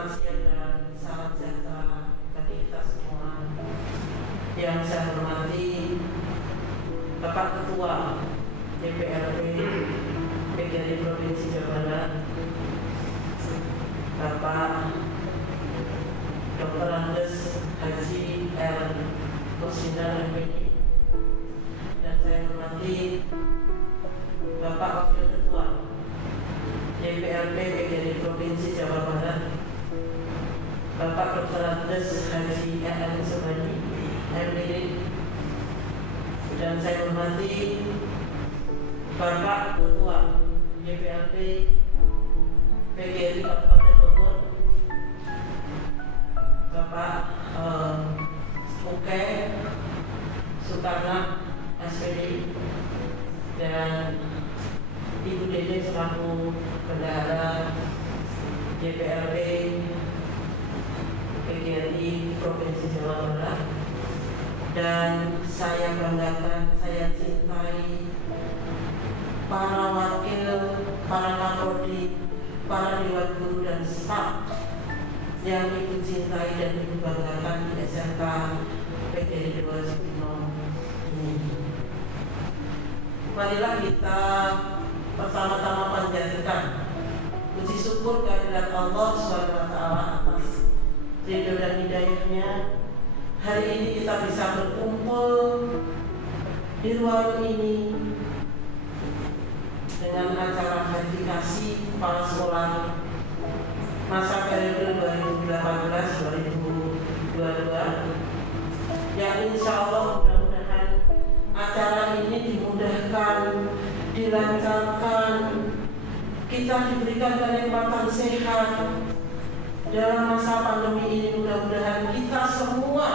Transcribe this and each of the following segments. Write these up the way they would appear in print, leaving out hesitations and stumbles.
Selamat siang dan salam sejahtera bagi kita semua. Yang saya hormati Bapak Ketua DPRD PGRI Provinsi Jawa Barat, Bapak Dr. Andes Haji R. Kusindar MPD, dan saya hormati Bapak Wakil Ketua DPRD PGRI Provinsi Jawa Barat, Bapak Dr. Andes Haji R. Subandi MPD, dan saya hormati Bapak Ketua DPRD PGRI Kabupaten Bogor, Bapak Uke Sukarna SPD, dan Ibu Dede selaku Bendahara DPRD PGRI Provinsi Jawa Barat. Dan saya banggakan, saya cintai para wakil, para kaprodi, para dewan guru dan staf yang Ibu cintai dan Ibu banggakan di SMK PGRI Dewa Sutino ini. Marilah kita bersama-sama panjatkan puji syukur kehadirat Allah SWT atas ridho dan hidayahnya. Hari ini kita bisa berkumpul di ruang ini dengan acara haji kasih kepala sekolah masa periode 2018-2022, yang insya Allah mudah-mudahan acara ini dimudahkan, dilancarkan, kita diberikan kenikmatan sehat dalam masa pandemi ini. Mudah-mudahan kita semua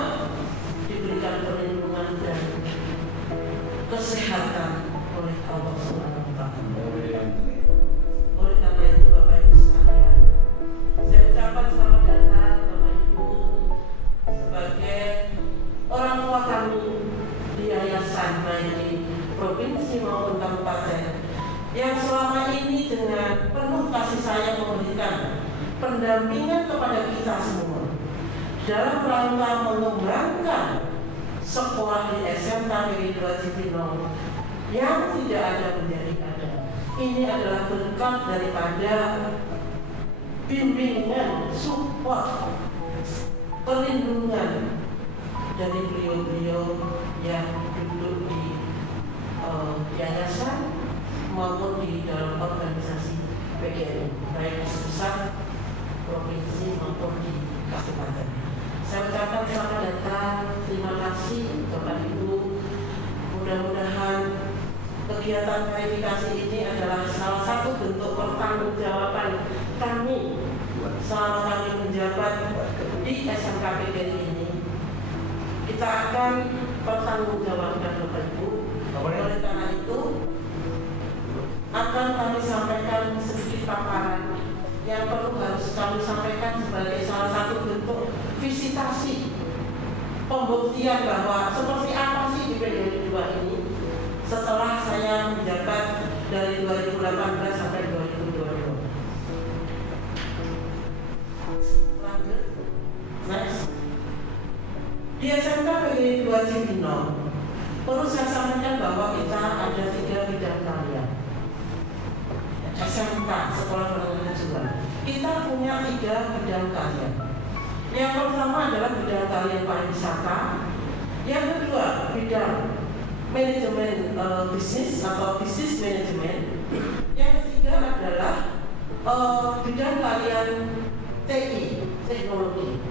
diberikan perlindungan dan kesehatan oleh Allah SWT. Oleh karena itu, Bapak Ibu sekalian, saya ucapkan selamat datang Bapak Ibu sebagai orang tua kami di yayasan, baik di provinsi maupun kabupaten, yang selama ini dengan penuh kasih sayang memberikan pendampingan kepada kita semua dalam rangka mengembangkan sekolah di SMK PGRI Dewa Sutino yang tidak ada menjadi ada. Ini adalah berkat daripada bimbingan, support, perlindungan dari beliau-beliau yang duduk di yayasan maupun di dalam organisasi PGRI, baik di pusat, provinsi maupun di kabupaten. Saya ucapkan selamat datang, terima kasih Bapak Ibu. Mudah-mudahan kegiatan verifikasi ini adalah salah satu bentuk pertanggungjawaban kami selama kami menjabat di SMK PGRI ini. Kita akan pertanggungjawabkan Bapak Ibu. Oleh karena itu akan kami sampaikan sedikit paparan yang perlu harus kami sampaikan sebagai salah satu bentuk visitasi pembuktian bahwa seperti apa sih di PGRI 2 ini setelah saya menjabat dari 2018 sampai 2022. Lanjut, next. Di SMK PGRI 2 Sutino perlu saya sampaikan bahwa kita ada 3 bidang karya. SMK, Sekolah Menengah Kejuruan, kita punya 3 bidang karya. Yang pertama adalah bidang karya pariwisata, yang kedua bidang manajemen bisnis atau bisnis manajemen, yang ketiga adalah bidang karya TI, teknologi.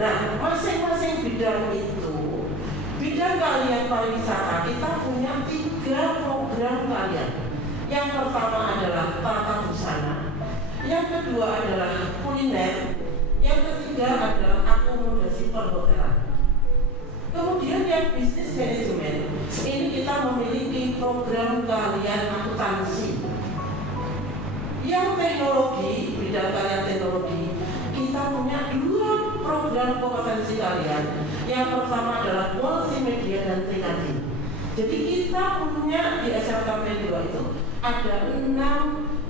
Nah, masing-masing bidang itu, bidang karya pariwisata kita punya 3 program karya. Yang pertama adalah tata busana, yang kedua adalah kuliner, yang ketiga adalah akomodasi perhotelan. Kemudian yang bisnis manajemen, ini kita memiliki program karya akuntansi. Yang teknologi, bidang karya teknologi, kita punya 2 program kompetensi karya. Yang pertama adalah multimedia dan TKJ. Jadi kita punya di SMK PGRI 2 itu ada 6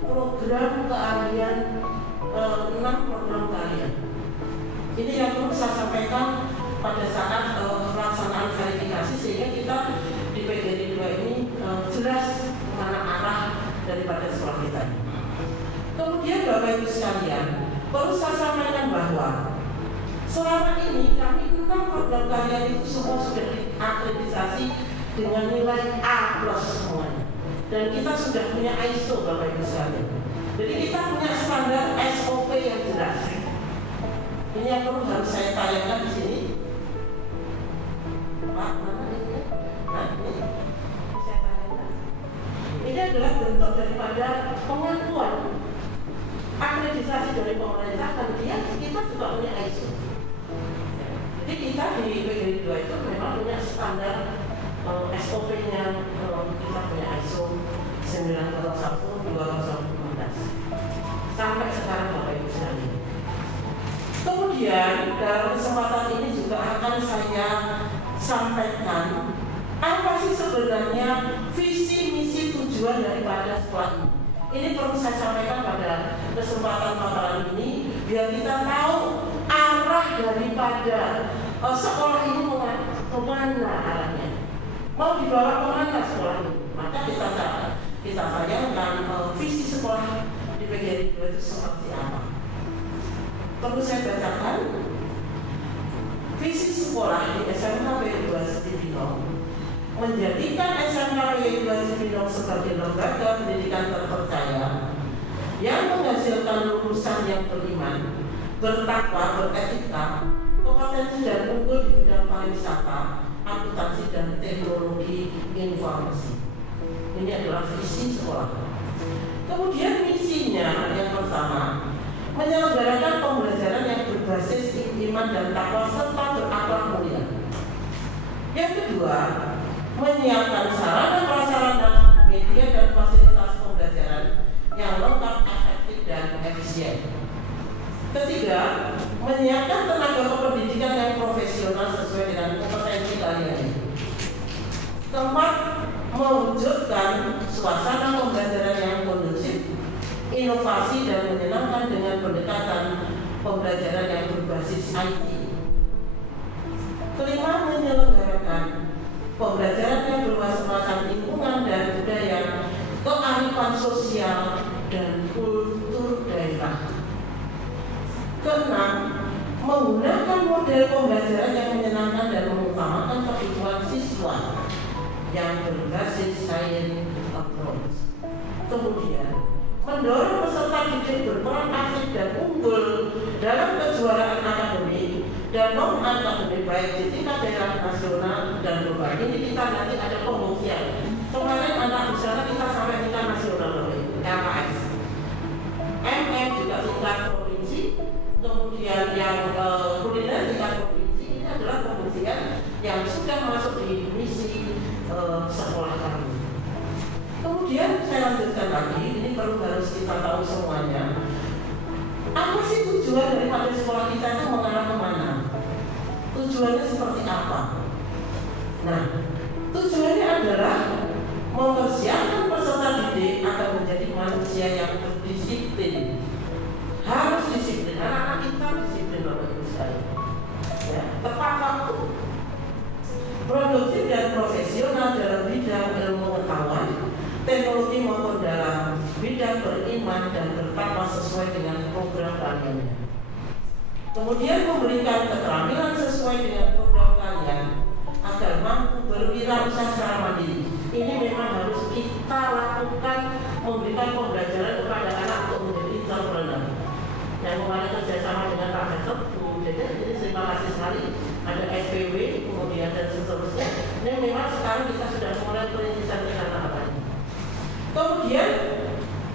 program keahlian 6 program karya. Ini yang perlu saya sampaikan pada saat pelaksanaan verifikasi, sehingga kita di PGRI 2 ini jelas mana arah daripada sekolah kita. Kemudian Bapak Ibu sekalian, perlu saya sampaikan bahwa selama ini kami 6 program karya itu semua sudah diakreditasi dengan nilai A+ semuanya. Dan kita sudah punya ISO Bapak Ibu sekalian. Jadi kita punya standar SOP yang jelas. Ini yang perlu harus saya tayangkan di sini. Pak, mana ini? Nah, ini saya tayangkan. Ini adalah bentuk daripada pengakuan akreditasi dari pemerintah, dan kita juga punya ISO. Jadi kita di PGRI 2 itu memang punya standar SOP-nya, kita punya ISO 9001-2015 sampai sekarang Bapak Ibu sekalian. Kemudian dalam kesempatan ini juga akan saya sampaikan apa sih sebenarnya visi, misi, tujuan daripada sekolah ini. Ini perlu saya sampaikan pada kesempatan paparan ini biar kita tahu arah daripada sekolah ini kemana arahnya, mau dibawa kemana sekolah ini. Maka kita bayangkan visi sekolah di PGRI 2 itu seperti apa. Perlu saya bacakan visi sekolah di SMK PGRI 2 Cibinong: menjadikan SMK PGRI 2 Cibinong sebagai lembaga pendidikan terpercaya yang menghasilkan lulusan yang beriman, bertakwa, beretika, kompetensi dan unggul di bidang pariwisata, akuntansi dan teknologi informasi. Ini adalah visi sekolah. Kemudian misinya yang pertama, menyelenggarakan pembelajaran yang berbasis iman dan takwa serta berakhlak mulia. Yang kedua, menyiapkan sarana prasarana, media dan fasilitas pembelajaran yang lengkap, efektif dan efisien. Ketiga, menyiapkan tenaga kependidikan yang profesional sesuai dengan kompetensi kalian. Keempat, mewujudkan suasana pembelajaran yang kondusif, inovasi dan menyenangkan dengan pendekatan pembelajaran yang berbasis IT. Kelima, menyelenggarakan pembelajaran yang berwawasan lingkungan dan budaya, kearifan sosial dan kultur daerah. Keenam, menggunakan model pembelajaran yang menyenangkan dan mengutamakan kebutuhan siswa yang berbasis science approach. Kemudian, mendorong peserta didik berperan aktif dan unggul dalam kejuaraan akademik dan non-akademik baik di tingkat daerah, nasional dan global. Ini kita nanti ada pembuktian. Kemarin anak misalnya kita sampai tingkat nasional, LKS, MM juga tingkat provinsi, kemudian yang kuliner tingkat provinsi. Ini adalah pembuktian yang sudah masuk di misi sekolah kami. Kemudian saya lanjutkan lagi, ini harus kita tahu semuanya. Apa sih tujuan daripada sekolah kita itu mengarah kemana? Tujuannya seperti apa? Nah, tujuannya adalah mempersiapkan peserta didik akan menjadi manusia yang berdisiplin. Harus disiplin, anak-anak kita disiplin Bapak Ibu sekalian. Ya, tepat waktu, produktif dan profesional dalam bidang ilmu pengetahuan, teknologi maupun dalam bidang beriman dan bertakwa sesuai dengan program kalian. Kemudian memberikan keterampilan sesuai dengan program kalian agar mampu berwirausaha secara mandiri. Ini memang harus kita lakukan, memberikan pembelajaran kepada anak untuk menjadi entrepreneur. Yang kemarin kerjasama dengan Pak Rektor, Bu Dede, jadi terima kasih sekali. Ada SPW, kemudian dan seterusnya. Ini memang sekarang kita sudah mulai perintisan ke sana. Kemudian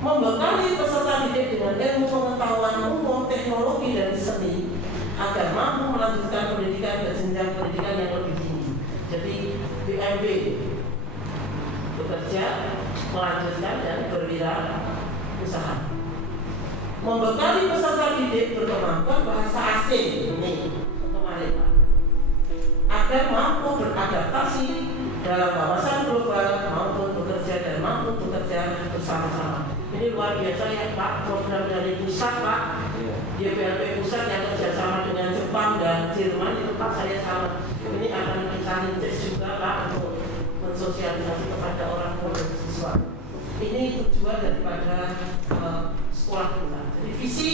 membekali peserta didik dengan ilmu pengetahuan umum, teknologi dan seni agar mampu melanjutkan pendidikan ke jenjang pendidikan yang lebih tinggi. Jadi BMB bekerja, melanjutkan dan berwirausaha. Membekali peserta didik berkemampuan bahasa asing ini kemarin Pak, agar mampu beradaptasi dalam kawasan global maupun bekerja dan mampu bekerja bersama-sama. Ini ini luar biasa ya Pak, program dari pusat Pak, YPLP pusat yang kerjasama dengan Jepang dan Jerman itu Pak, saya sama ini akan kita lintas juga Pak untuk mensosialisasi kepada orang tua dan siswa. Ini tujuan daripada sekolah kita. Jadi visi,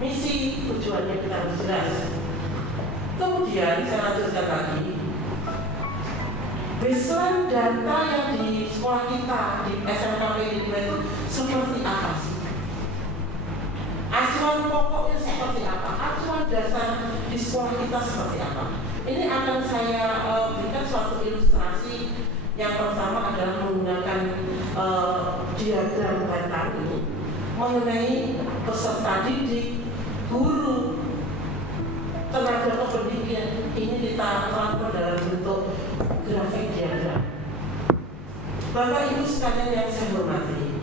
misi, tujuannya kita harus jelas. Kemudian saya lanjutkan lagi. Baseline data yang di sekolah kita di SMK itu seperti apa sih? Acuan pokoknya seperti apa? Acuan dasar di sekolah kita seperti apa? Ini akan saya berikan suatu ilustrasi. Yang pertama adalah menggunakan diagram batang ini mengenai peserta didik, guru, tenaga kependidikan. Ini kita transfer dalam bentuk grafik diagram. Bapak Ibu sekalian yang saya hormati,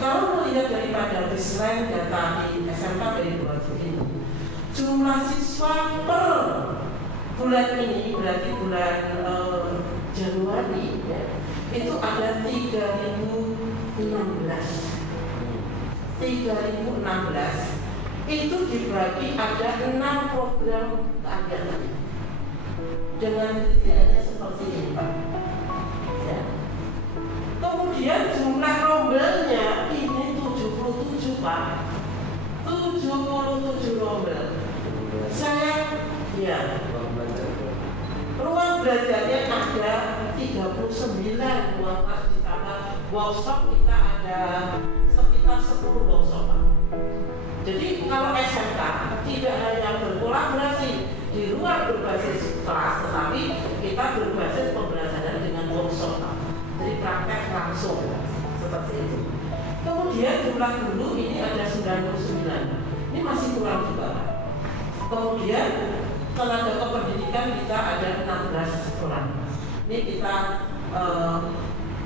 kalau melihat daripada baseline data di SMK dari 2000 ini, jumlah siswa per bulan ini berarti bulan Januari ya, itu ada 3016. Itu dibagi ada 6 program keagamaan dengan kriterianya seperti ini Pak ya. Kemudian jumlah rombelnya ini 77 Pak, 77 rombel. Saya ya ruang belajarnya ada 39 ruang kelas, ditambah workshop kita ada sekitar 10 workshop Pak. Jadi kalau SMK tidak hanya berkolaborasi di luar berbasis kelas, tetapi kita berbasis pembelajaran dengan workshop Pak. Jadi praktek langsung seperti itu. Kemudian jumlah guru ini ada 99. Ini masih kurang juga Pak. Kemudian tenaga kependidikan kita ada 16 orang. Ini kita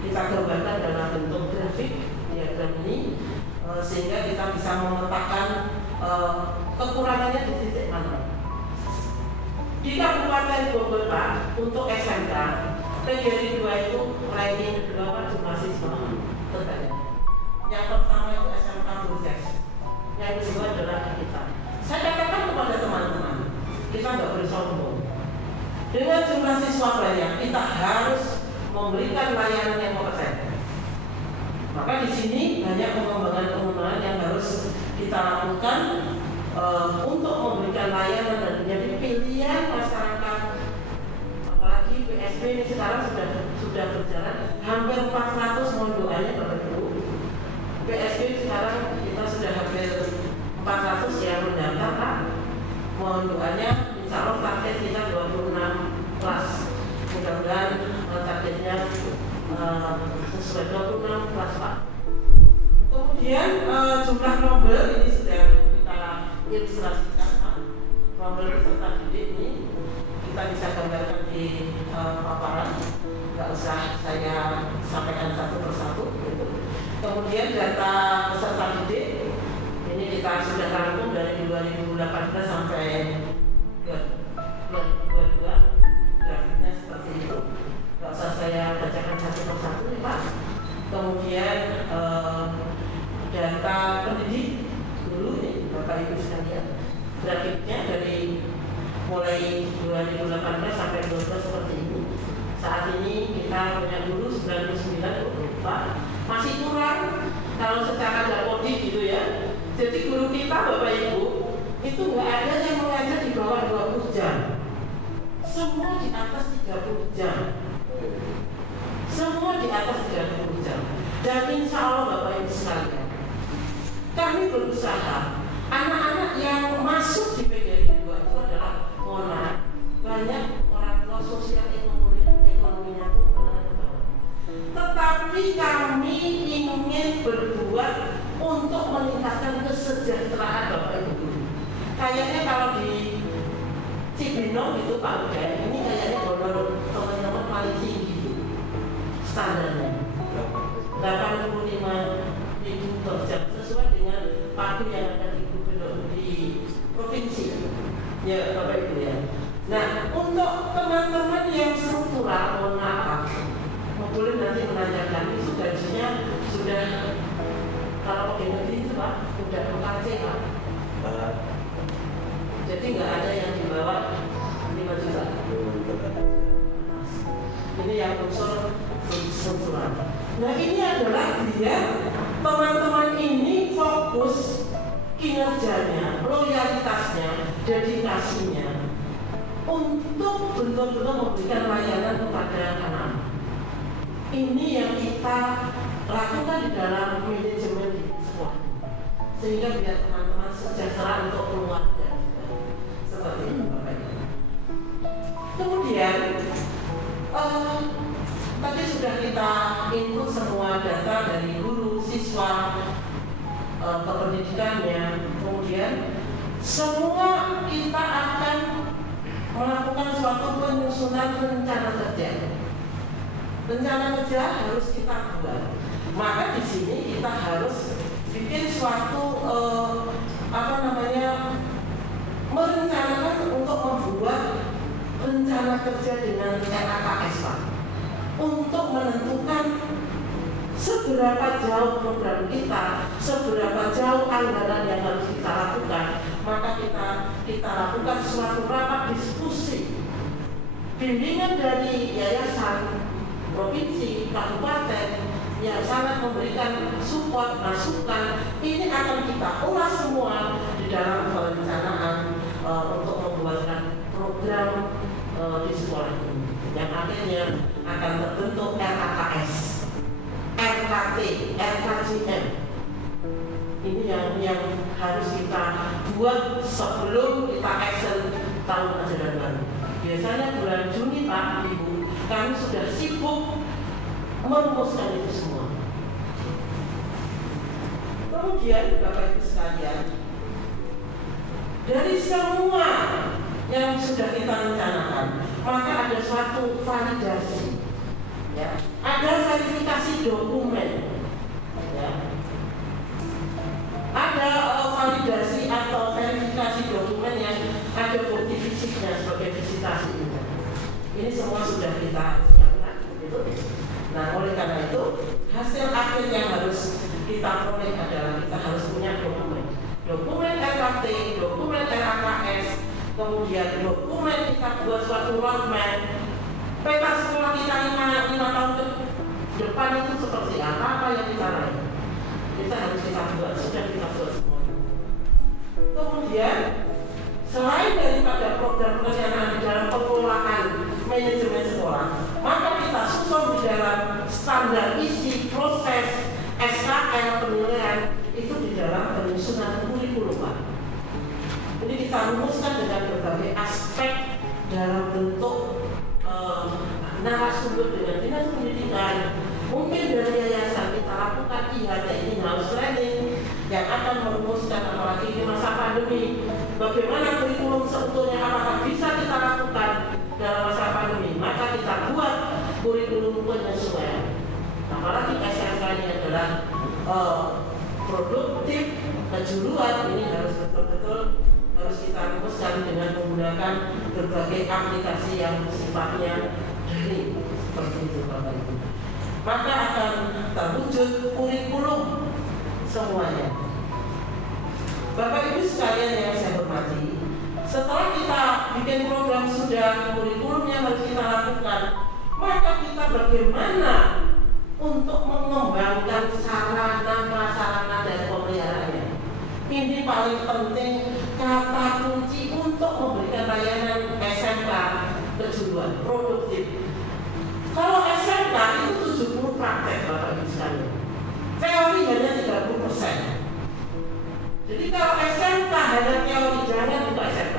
gambarkan dalam bentuk grafik diagram ini sehingga kita bisa memetakan kekurangannya di titik mana. Di Kabupaten Bogor Pak, untuk SMK PGRI 2 itu ranking kedua jumlah siswa. Yang pertama itu SMK Burses, yang kedua adalah kita. Saya katakan kepada teman-teman, kita nggak boleh sombong. Dengan jumlah siswa banyak, kita harus memberikan layanan yang kompeten. Maka di sini banyak pengembangan yang harus kita lakukan untuk memberikan layanan dan menjadi pilihan masyarakat. Apalagi PSB ini sekarang sudah berjalan hampir 400, mohon doanya Bapak Ibu. PSB sekarang kita sudah hampir 400 yang mendaftar Pak. Mohon doanya, insya Allah target kita 26 kelas. Mudah-mudahan targetnya sesuai 26 kelas Pak. Kemudian jumlah rombel ini sudah kita ilustrasikan Pak. Rombel peserta didik ini kita bisa gambarkan di paparan. Nggak usah saya sampaikan satu persatu gitu. Kemudian data peserta didik ini kita sudah rangkum dari 2018 sampai 2022. Grafiknya seperti itu. Nggak usah saya bacakan satu persatu nih Pak. Kemudian data pendidik dulu nih Bapak Ibu sekalian. Grafiknya dari mulai 2018 sampai 2012 seperti ini. Saat ini kita punya guru 99 Pak. Masih kurang kalau secara dapodik gitu ya. Jadi guru kita Bapak Ibu itu nggak ada yang mengajar di bawah 20 jam. Semua di atas 30 jam. Semua di atas 30 jam. Dan insya Allah Bapak Ibu sekalian, kami berusaha anak-anak yang masuk di PGRI 2 itu adalah banyak orang tua sosial ekonominya itu menengah ke bawah. Tetapi kami ingin berbuat untuk meningkatkan kesejahteraan Bapak Ibu. Kayaknya kalau di Cibinong itu Pak Uday, ini kayaknya honor teman-teman paling tinggi standarnya 85.000 per jam sesuai dengan pagu yang ada di gubernur di provinsi ya Bapak Ibu ya. Nah untuk teman-teman yang struktural, mohon maaf, boleh nanti menanyakan itu gajinya sudah kalau Pak, udah 4C Pak. Jadi nggak ada yang di bawah 5 juta. Ini yang unsur struktural. Nah ini adalah biar teman-teman ini fokus kinerjanya, loyalitasnya, dedikasinya untuk betul-betul memberikan layanan kepada anak-anak. Ini yang kita lakukan di dalam manajemen di sekolah, sehingga biar teman-teman sejahtera untuk keluarga seperti ini Bapak Ibu. Kemudian tadi sudah kita input semua data dari guru, siswa, kependidikannya. Kemudian semua kita akan melakukan suatu penyusunan rencana kerja. Rencana kerja harus kita buat. Maka di sini kita harus bikin suatu merencanakan untuk membuat rencana kerja dengan RAKS Pak, untuk menentukan seberapa jauh program kita, seberapa jauh anggaran yang harus kita lakukan. Maka kita lakukan suatu rapat diskusi, bimbingan dari yayasan, provinsi, kabupaten yang sangat memberikan support, masukan. Ini akan kita ulas semua di dalam perencanaan untuk membuatkan program di sekolah ini, yang akhirnya akan terbentuk RAKS, RKT, RKJM. Ini yang harus kita buat sebelum kita action tahun ajaran baru. Biasanya bulan Juni Pak Ibu, kami sudah sibuk merumuskan itu semua. Kemudian Bapak Ibu sekalian, dari semua yang sudah kita rencanakan, maka ada suatu validasi, ya. Ada verifikasi dokumen, ya. Ada validasi atau verifikasi dokumen yang ada bukti fisiknya sebagai visitasi ini. Ini semua sudah kita siapkan, gitu. Nah, oleh karena itu hasil akhir yang harus kita peroleh adalah kita harus punya dokumen RKT, dokumen RAKS, kemudian dokumen kita buat suatu roadmap, peta sekolah kita 5 tahun ke depan itu seperti apa yang kita raih. Kita harus kita buat, sudah kita buat semua. Kemudian selain daripada program perencanaan di dalam pengelolaan manajemen sekolah, maka kita susun di dalam standar isi proses SKL penilaian itu di dalam penyusunan kurikulum Pak. Ini kita rumuskan dengan berbagai aspek dalam bentuk narasumber dengan dinas pendidikan, mungkin dari yayasan kita lakukan IHT in-house training yang akan merumuskan, apalagi di masa pandemi, bagaimana kurikulum seutuhnya apakah bisa kita lakukan dalam masa pandemi. Maka kita buat kurikulum penyesuaian. Apalagi SMK ini adalah produktif, kejuruan, ini harus betul-betul harus kita rumuskan dengan menggunakan berbagai aplikasi yang sifatnya daring seperti itu Bapak Ibu. Maka akan terwujud kurikulum semuanya. Bapak Ibu sekalian yang saya hormati, setelah kita bikin program sudah, kurikulumnya harus kita lakukan, maka kita bagaimana untuk mengembangkan sarana-prasarana dan pemeliharaannya. Ini paling penting, kata kunci untuk memberikan layanan SMK kejuruan produktif. Kalau SMK itu 70 praktek Bapak Ibu sekalian, teori hanya 30%. Jadi kalau SMK hanya teori, jangan buka SMK.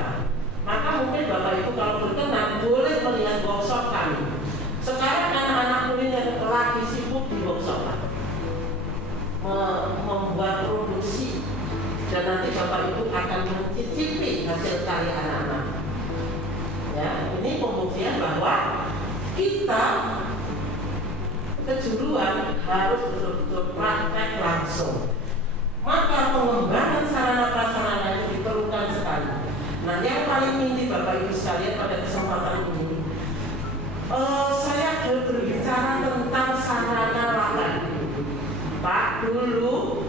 Maka mungkin Bapak Ibu kalau berkenan boleh melihat workshop kami. Sekarang anak-anak kuliner lagi sibuk di workshop Pak, membuat produksi, dan nanti Bapak Ibu akan mencicipi hasil karya anak-anak. Ya, ini pembuktian bahwa kita kejuruan harus betul-betul praktek langsung. Maka pengembangan sarana-prasarana itu diperlukan sekali. Nah, yang paling inti Bapak Ibu sekalian pada kesempatan ini, saya berbicara tentang sarana lahan. Pak, dulu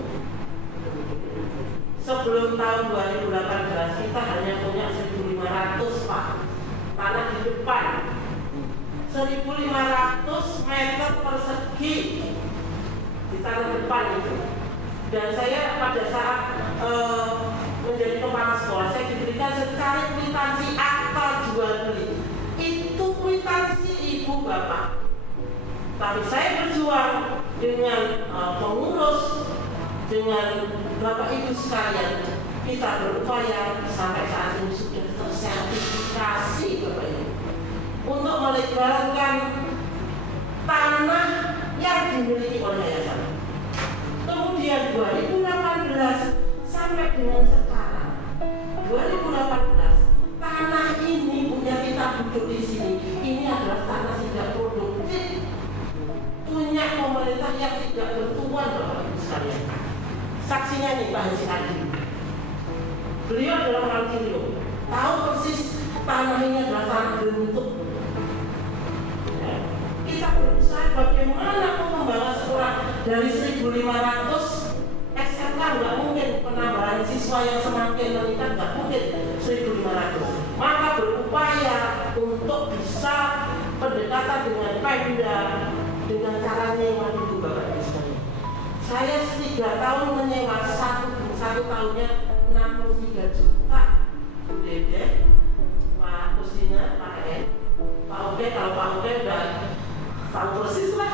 sebelum tahun 2018 kita hanya punya 1.500 Pak tanah di depan, 1.500 meter persegi di tanah depan itu. Dan saya pada saat menjadi kepala sekolah, saya diberikan secari kwitansi akta jual beli. Itu kwitansi ibu bapak. Tapi saya berjuang dengan pengurus, dengan bapak ibu sekalian. Kita berupaya sampai saat ini sudah tersertifikasi bapak ibu untuk melegalkan tanah yang dimiliki oleh yayasan. Kemudian 2018 sampai dengan sekarang 2018 tanah ini punya kita duduk di sini, ini adalah tanah tidak produktif, punya pemerintah yang tidak bertuan Bapak Ibu sekalian. Saksinya nih Pak Haji Adi, beliau adalah orang Ciliwung, tahu persis tanah ini adalah tanah bentuk. Kita berusaha bagaimana pengembangan sekolah dari 1.500 SMK, nggak mungkin penambahan siswa yang semakin meningkat, nggak mungkin 1.500. Maka berupaya untuk bisa pendekatan dengan Pemda dengan cara nyewa itu Bapak Ibu sekalian. Saya 3 tahun menyewa satu tahunnya 63 juta. Bu Dede, Pak Kusina, Pak En, Pak Oke, kalau Pak Oke udah tahu persis lah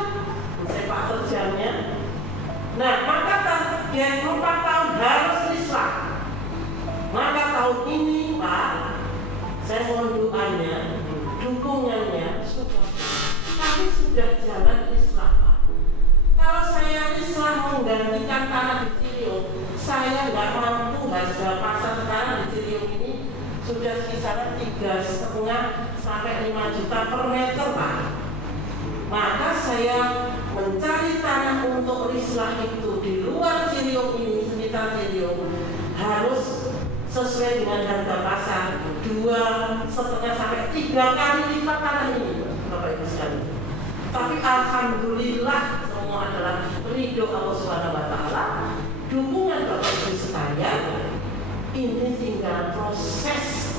sepak terjangnya. Nah, maka target 4 tahun harus islah. Maka tahun ini Pak, saya mohon doanya, dukungannya support. Kami sudah jalan islah Pak. Kalau saya islah menggantikan tanah di Ciliwung, saya nggak mampu. Harga pasar tanah di Ciliwung ini sudah kisaran 3,5 sampai 5 juta per meter Pak. Maka saya mencari tanah untuk rislah itu di luar Ciliwung ini, sekitar Ciliwung, harus sesuai dengan harga pasar 2,5 sampai 3 kali lipat tanah ini Bapak Ibu sekalian. Tapi alhamdulillah semua adalah ridho Allah Subhanahu wa taala, dukungan Bapak Ibu sekalian. Ini tinggal proses.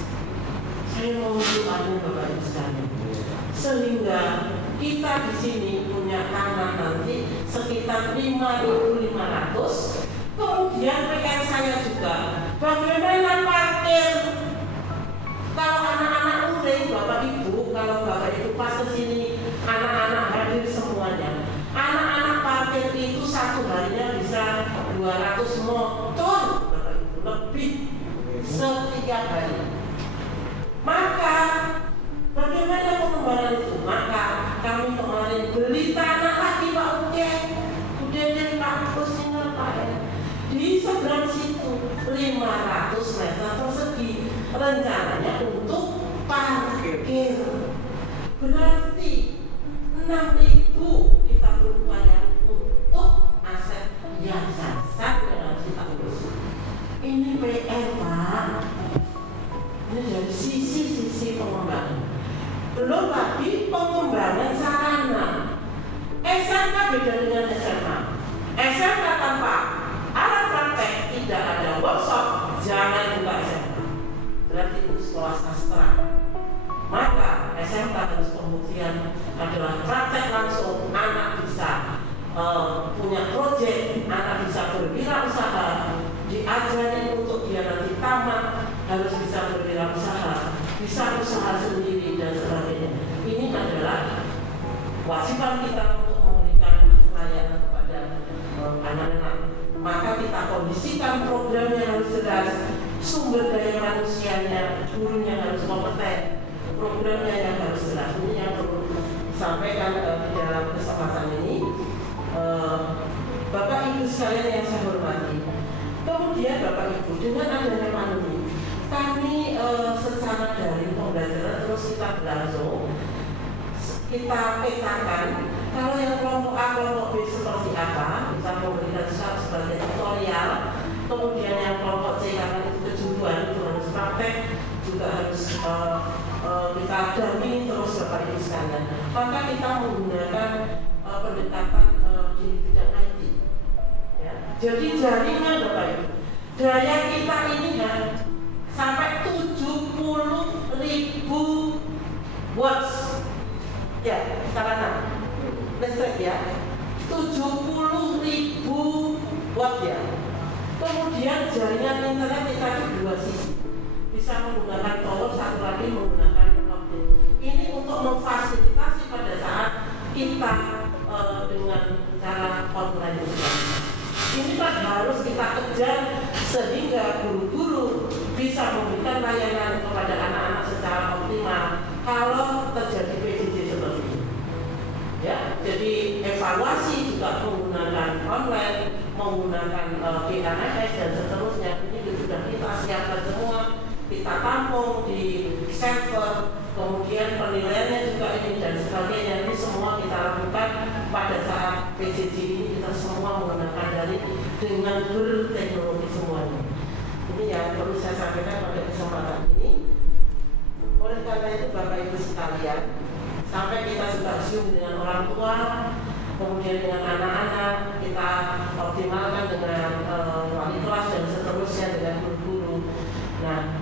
Saya mau doanya Bapak Ibu sekalian, sehingga kita di sini punya tanah nanti sekitar 5.500. Kemudian PR saya juga, bagaimana parkir? Kalau anak-anak uring Bapak Ibu, kalau Bapak Ibu pas ke sini, anak-anak hadir semuanya. Anak-anak parkir itu satu harinya bisa 200 motor Bapak Ibu, lebih setiap hari. Maka bagaimana pengembangan itu? Maka kami kemarin beli tanah lagi Pak Uke, udah dari kampus ini Pak ya. Di seberang situ 500 meter persegi, rencananya untuk parkir. Berarti 6.000 kita berupaya untuk aset yang sah yang harus kita urus. Ini PR Pak. Ini dari sisi pengembangan. Belum lagi pengembangan sarana. SMK beda dengan SMA. SMK tanpa alat praktek, tidak ada workshop, jangan buka SMK. Berarti itu sekolah sastra. Maka SMK harus pembuktian adalah praktek langsung. Anak bisa punya proyek, anak bisa berwirausaha, diajari untuk dia nanti tamat harus bisa berwirausaha, bisa usaha sendiri dan sebagainya. Ini adalah kewajiban kita untuk memberikan pelayanan kepada anak-anak. Maka kita kondisikan programnya harus jelas, sumber daya manusianya, gurunya harus kompeten, programnya yang harus jelas. Ini yang perlu disampaikan di dalam kesempatan ini. Bapak Ibu sekalian yang saya hormati, kemudian Bapak Ibu, dengan adanya pandemi, kami secara dari pembelajaran terus kita berlangsung, kita petakan kalau yang kelompok A, kelompok B seperti apa, kita memberikan sebagai tutorial. Kemudian yang kelompok C karena itu kejuruan, itu harus praktek, juga harus kita dampingi terus Bapak Ibu sekalian. Maka kita menggunakan pendekatan di bidang IT. Ya. Jadi jaringan Bapak Ibu daya kita ini kan sampai 70.000 watts ya, sekarang listrik ya, 70.000 watt ya. Kemudian jaringan internet kita itu dua sisi, bisa menggunakan tower, satu lagi menggunakan optik. Ini untuk memfasilitasi pada saat kita dengan cara online. Ini kan harus kita kejar sehingga guru-guru bisa memberikan layanan kepada anak-anak secara optimal kalau terjadi PJJ seperti ini. Ya, jadi evaluasi juga menggunakan online, menggunakan PANS dan seterusnya. Ini sudah kita siapkan semua, kita tampung di server, kemudian penilaiannya juga ini dan sebagainya. Ini semua kita lakukan pada saat PJJ ini. Kita semua menggunakan dari dengan berteknologi semuanya. Ini yang perlu saya sampaikan pada kesempatan ini. Oleh karena itu Bapak Ibu sekalian, sampai kita sudah zoom dengan orang tua, kemudian dengan anak-anak, kita optimalkan dengan wali kelas dan seterusnya dengan guru-guru. Nah,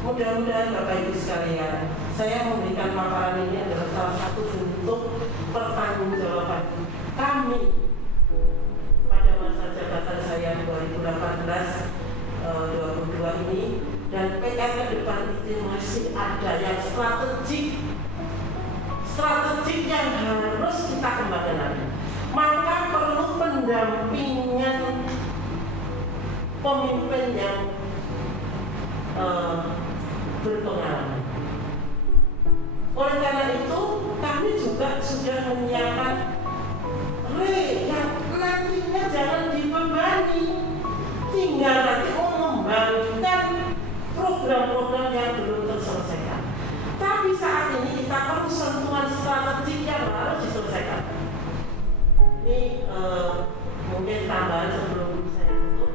mudah-mudahan Bapak Ibu sekalian, saya memberikan paparan ini adalah salah satu bentuk pertanggungjawaban kami pada masa jabatan saya 2018-22 ini, dan PR ke depan itu masih ada yang strategik yang harus kita kembangkan lagi. Maka perlu pendampingan pemimpin yang berpengalaman. Oleh karena itu kami juga sudah menyiapkan yang nantinya jangan dibebani, tinggal nanti mengembangkan program-program yang belum terselesaikan. Tapi saat ini kita perlu sentuhan strategik yang harus diselesaikan. Ini mungkin tambahan sebelum saya tutup,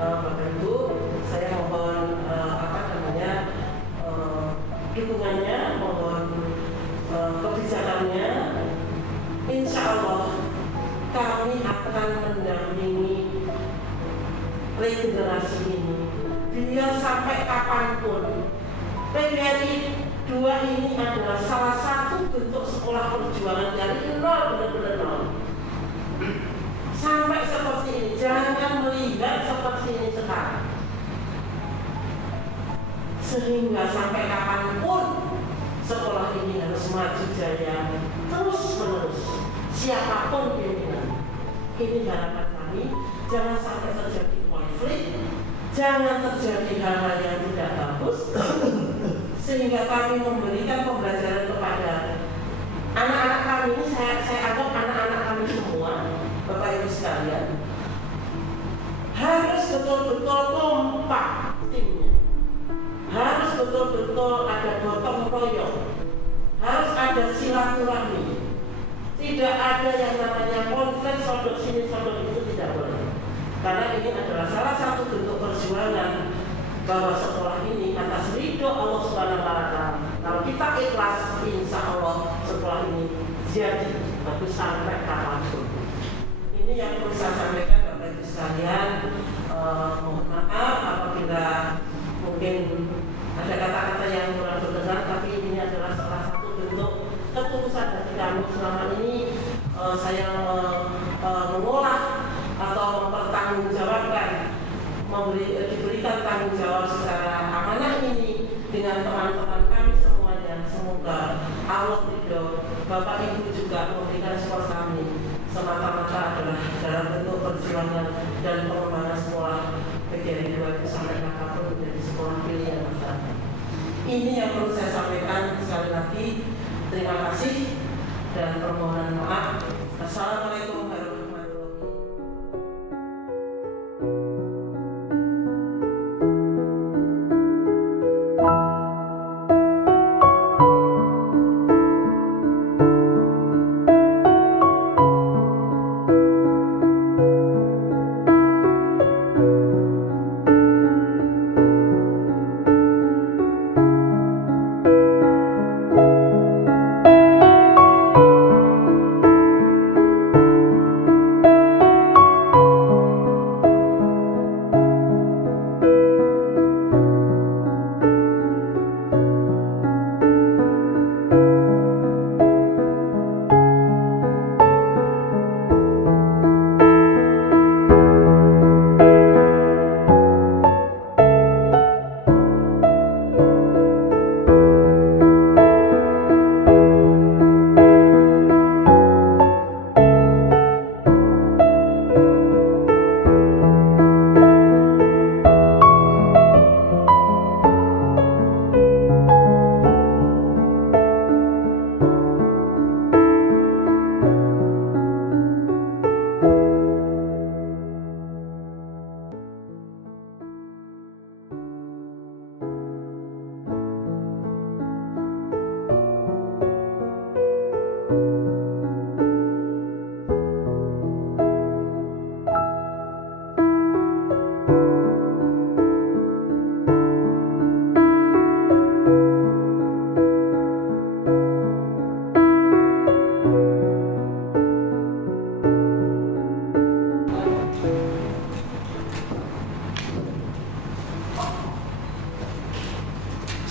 Bapak Ibu, saya mohon dukungannya, mohon kebijakannya. Insya Allah kami akan mendampingi regenerasi ini biar sampai kapanpun. PGRI 2 ini adalah salah satu bentuk sekolah perjuangan dari nol, benar-benar nol. Sampai seperti ini, jangan melihat seperti ini sekarang. Sehingga sampai kapanpun sekolah ini harus maju jaya terus menerus, siapapun pimpinan. Ini harapan kami, jangan sampai terjadi konflik, jangan terjadi hal-hal yang tidak bagus, sehingga kami memberikan pembelajaran kepada anak-anak kami ini. Saya anggap anak-anak kami semua, Bapak Ibu sekalian, harus betul-betul kompak timnya, harus betul-betul ada gotong royong, harus ada silaturahmi. Tidak ada yang namanya konflik sodok sini sodok itu, tidak boleh. Karena ini adalah salah satu bentuk perjuangan bahwa sekolah ini atas ridho Allah SWT. Kalau kita ikhlas, insya Allah sekolah ini jadi bagus sampai kapanpun. Ini yang perlu saya sampaikan Bapak Ibu sekalian. Mohon maaf apabila mungkin ada kata-kata yang kurang berkenan, tapi ini adalah salah satu bentuk ketulusan dari kami selama ini. Saya mengolah atau mempertanggungjawabkan, diberikan tanggung jawab secara amanah ini dengan teman-teman kami semuanya. Semoga Allah ridho, Bapak Ibu juga memberikan support kami. Semata-mata adalah dalam bentuk perjuangan dan pengembangan sekolah PGRI 2 itu sampai kapanpun menjadi sekolah pilihan masyarakat. Ini yang perlu saya sampaikan. Sekali lagi terima kasih dan permohonan maaf. Assalamualaikum warahmatullahi wabarakatuh.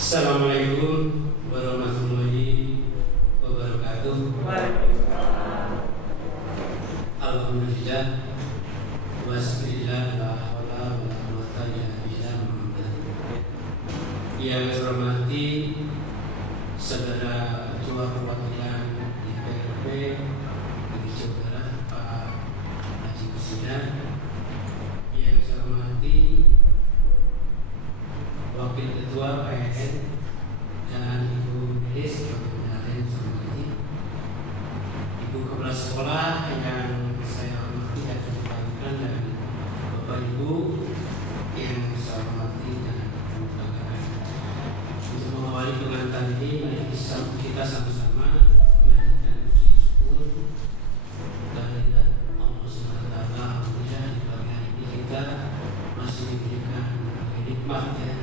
Assalamualaikum warahmatullahi wabarakatuh. Alhamdulillah wasbillah la haula wala quwwata illa billah. Yang saya hormati saudara Ketua Perwakilan DPRP Negeri Jawa Barat Pak Haji Kusida, yang saya hormati Wakil Ketua PN dan Ibu Delis yang saya hormati, Ibu Kepala Sekolah yang saya hormati dan kebanggaan, dan Bapak Ibu yang saya hormati dan kebanggaan. Untuk mengawali pengantar ini, mari kita sama-sama menyanyikan puji syukur kehadirat Allah SWT. Alhamdulillah di pagi hari ini kita masih diberikan nikmat, ya,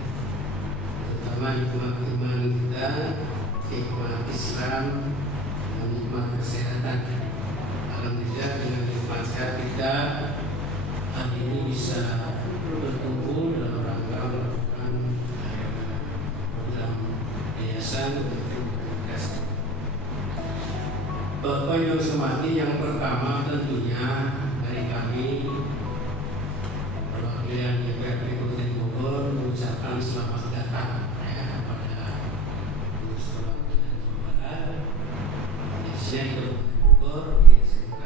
terutama nikmat iman kita, nikmat Islam, dan nikmat kesehatan. Alhamdulillah dengan nikmat sehat kita hari ini bisa berkumpul dalam rangka melakukan program yayasan. Bapak Ibu semati, yang pertama tentunya dari kami perwakilan DPRD Kabupaten Bogor mengucapkan selamat datang kepada sekolah Jawa Barat, khususnya di Kabupaten Bogor di SMK.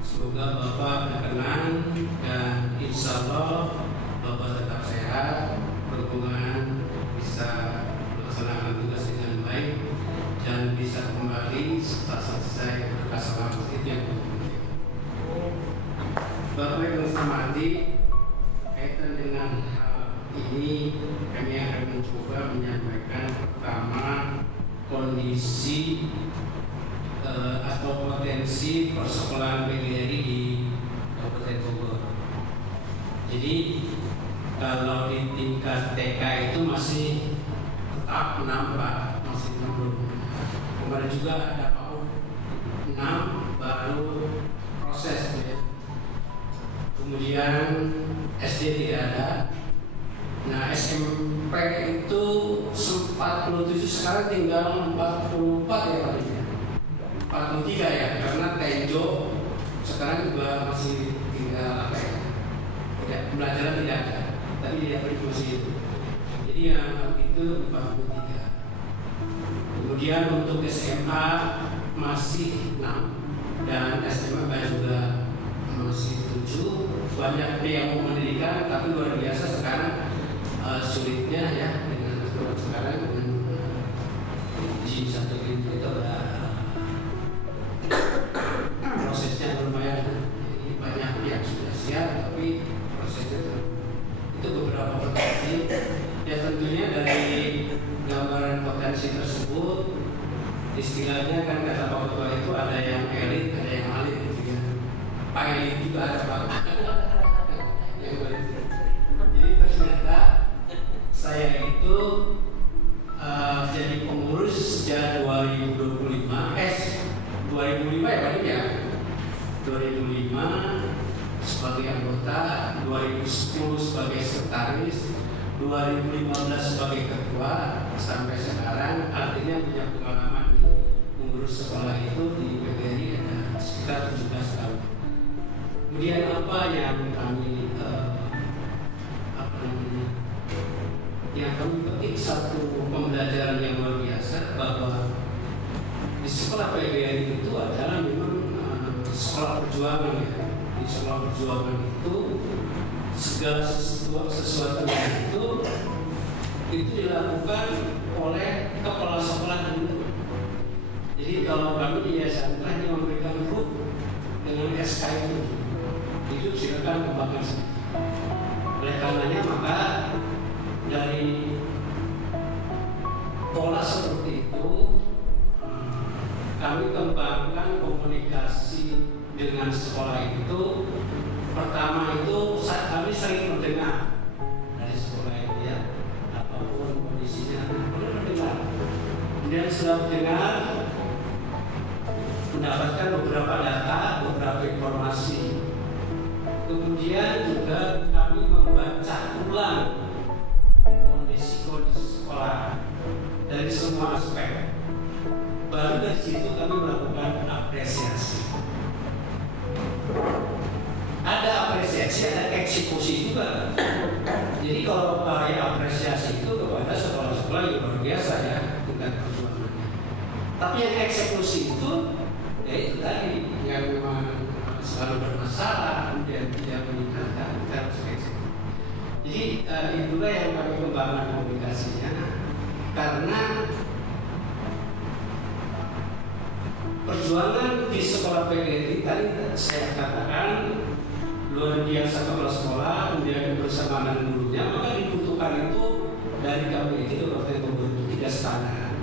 Semoga Bapak berkenan dan insya Allah Bapak tetap sehat, berhubungan bisa melaksanakan tugas dengan baik dan bisa kembali setelah selesai berkas selamat. Itu yang penting. Bapak yang hormati, kaitan dengan hal ini kami akan mencoba menyampaikan pertama kondisi atau potensi persekolahan PGRI di Kabupaten Bogor. Jadi kalau di tingkat TK itu masih tetap 6, Pak, masih 6. Kemarin juga ada PAUD 6 baru proses, ya. Kemudian SD tidak ada. Nah, SMP itu 47, sekarang tinggal 44 ya paling ya. 43 ya, karena Tenjo sekarang juga masih tinggal apa ya? Tidak, pembelajaran tidak ada, tapi dia masih itu. Jadi yang itu 43. Kemudian untuk SMA masih 6 dan SMK juga masih 7. Banyak yang mau mendirikan, tapi luar biasa sekarang sulitnya, ya, dengan aturan sekarang dengan uji satu pintu itu ada prosesnya lumayan. Jadi banyak yang sudah siap, tapi prosesnya itu beberapa potensi. Ya, tentunya dari gambaran potensi tersebut, istilahnya kan kata Pak Ketua itu ada yang elit, ada yang alit, gitu ya. Pak elit juga ada, Pak. Jadi ternyata saya itu jadi pengurus sejak 2005 ya Pak ya. 2005 sebagai anggota, 2010 sebagai sekretaris, 2015 sebagai ketua, sampai sekarang artinya punya pengalaman mengurus sekolah itu di PGRI ada sekitar 17 tahun. Kemudian apa yang kami yang kami petik satu pembelajaran yang luar biasa, bahwa di sekolah PGRI itu adalah memang sekolah perjuangan, ya. Di sekolah perjuangan itu segala sesuatu itu dilakukan oleh kepala sekolah dulu. Jadi kalau kami di yayasan hanya memberikan grup dengan SK itu silakan kembangkan sendiri. Oleh karenanya maka dari pola seperti itu kami kembangkan komunikasi dengan sekolah itu. Pertama itu kami sering mendengar dari sekolah itu, ya, apapun kondisinya perlu mendengar. Kemudian setelah mendengar, mendapatkan beberapa data, beberapa informasi. Kemudian juga kami membaca ulang kondisi sekolah dari semua aspek. Baru dari situ kami melakukan apresiasi. Ada apresiasi, ada eksekusi juga. Jadi kalau apresiasi itu kepada sekolah-sekolah yang luar biasa ya, tingkat perjuangannya. Tapi yang eksekusi itu, ya itu tadi yang memang selalu bermasalah, kemudian tidak meningkatkan, kita harus eksekusi. Jadi itulah yang kami kembangkan komunikasinya, karena perjuangan di sekolah PGRI tadi saya katakan luar biasa kepala sekolah, kemudian bersamaan gurunya, maka dibutuhkan itu dari kami itu waktu itu membentuk 3 standar.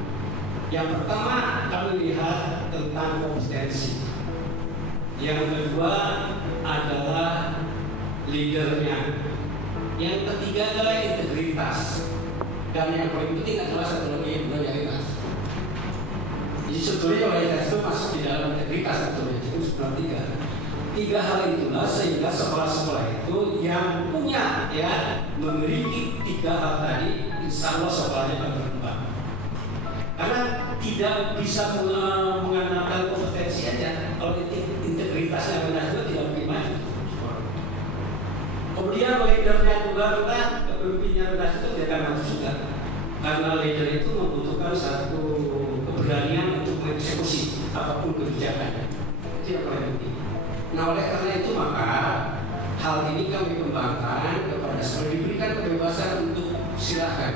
Yang pertama kami lihat tentang kompetensi. Yang kedua adalah leadernya. Yang ketiga adalah integritas. Dan yang paling penting adalah satu lagi loyalitas. Jadi sebetulnya loyalitas itu masuk di dalam integritas atau itu sebenarnya 3 hal itulah sehingga sekolah-sekolah itu yang punya ya memiliki 3 hal tadi, insya Allah sekolahnya akan berkembang. Karena tidak bisa mengandalkan kompetensi aja, kalau integritasnya benar juga tidak mungkin maju. Kemudian leadernya juga rendah, kepemimpinannya rendah itu tidak akan maju juga. Karena leader itu membutuhkan satu keberanian untuk mengeksekusi apapun kebijakannya. Itu yang paling penting. Nah oleh karena itu maka hal ini kami kembangkan kepada sekolah, diberikan kebebasan untuk silakan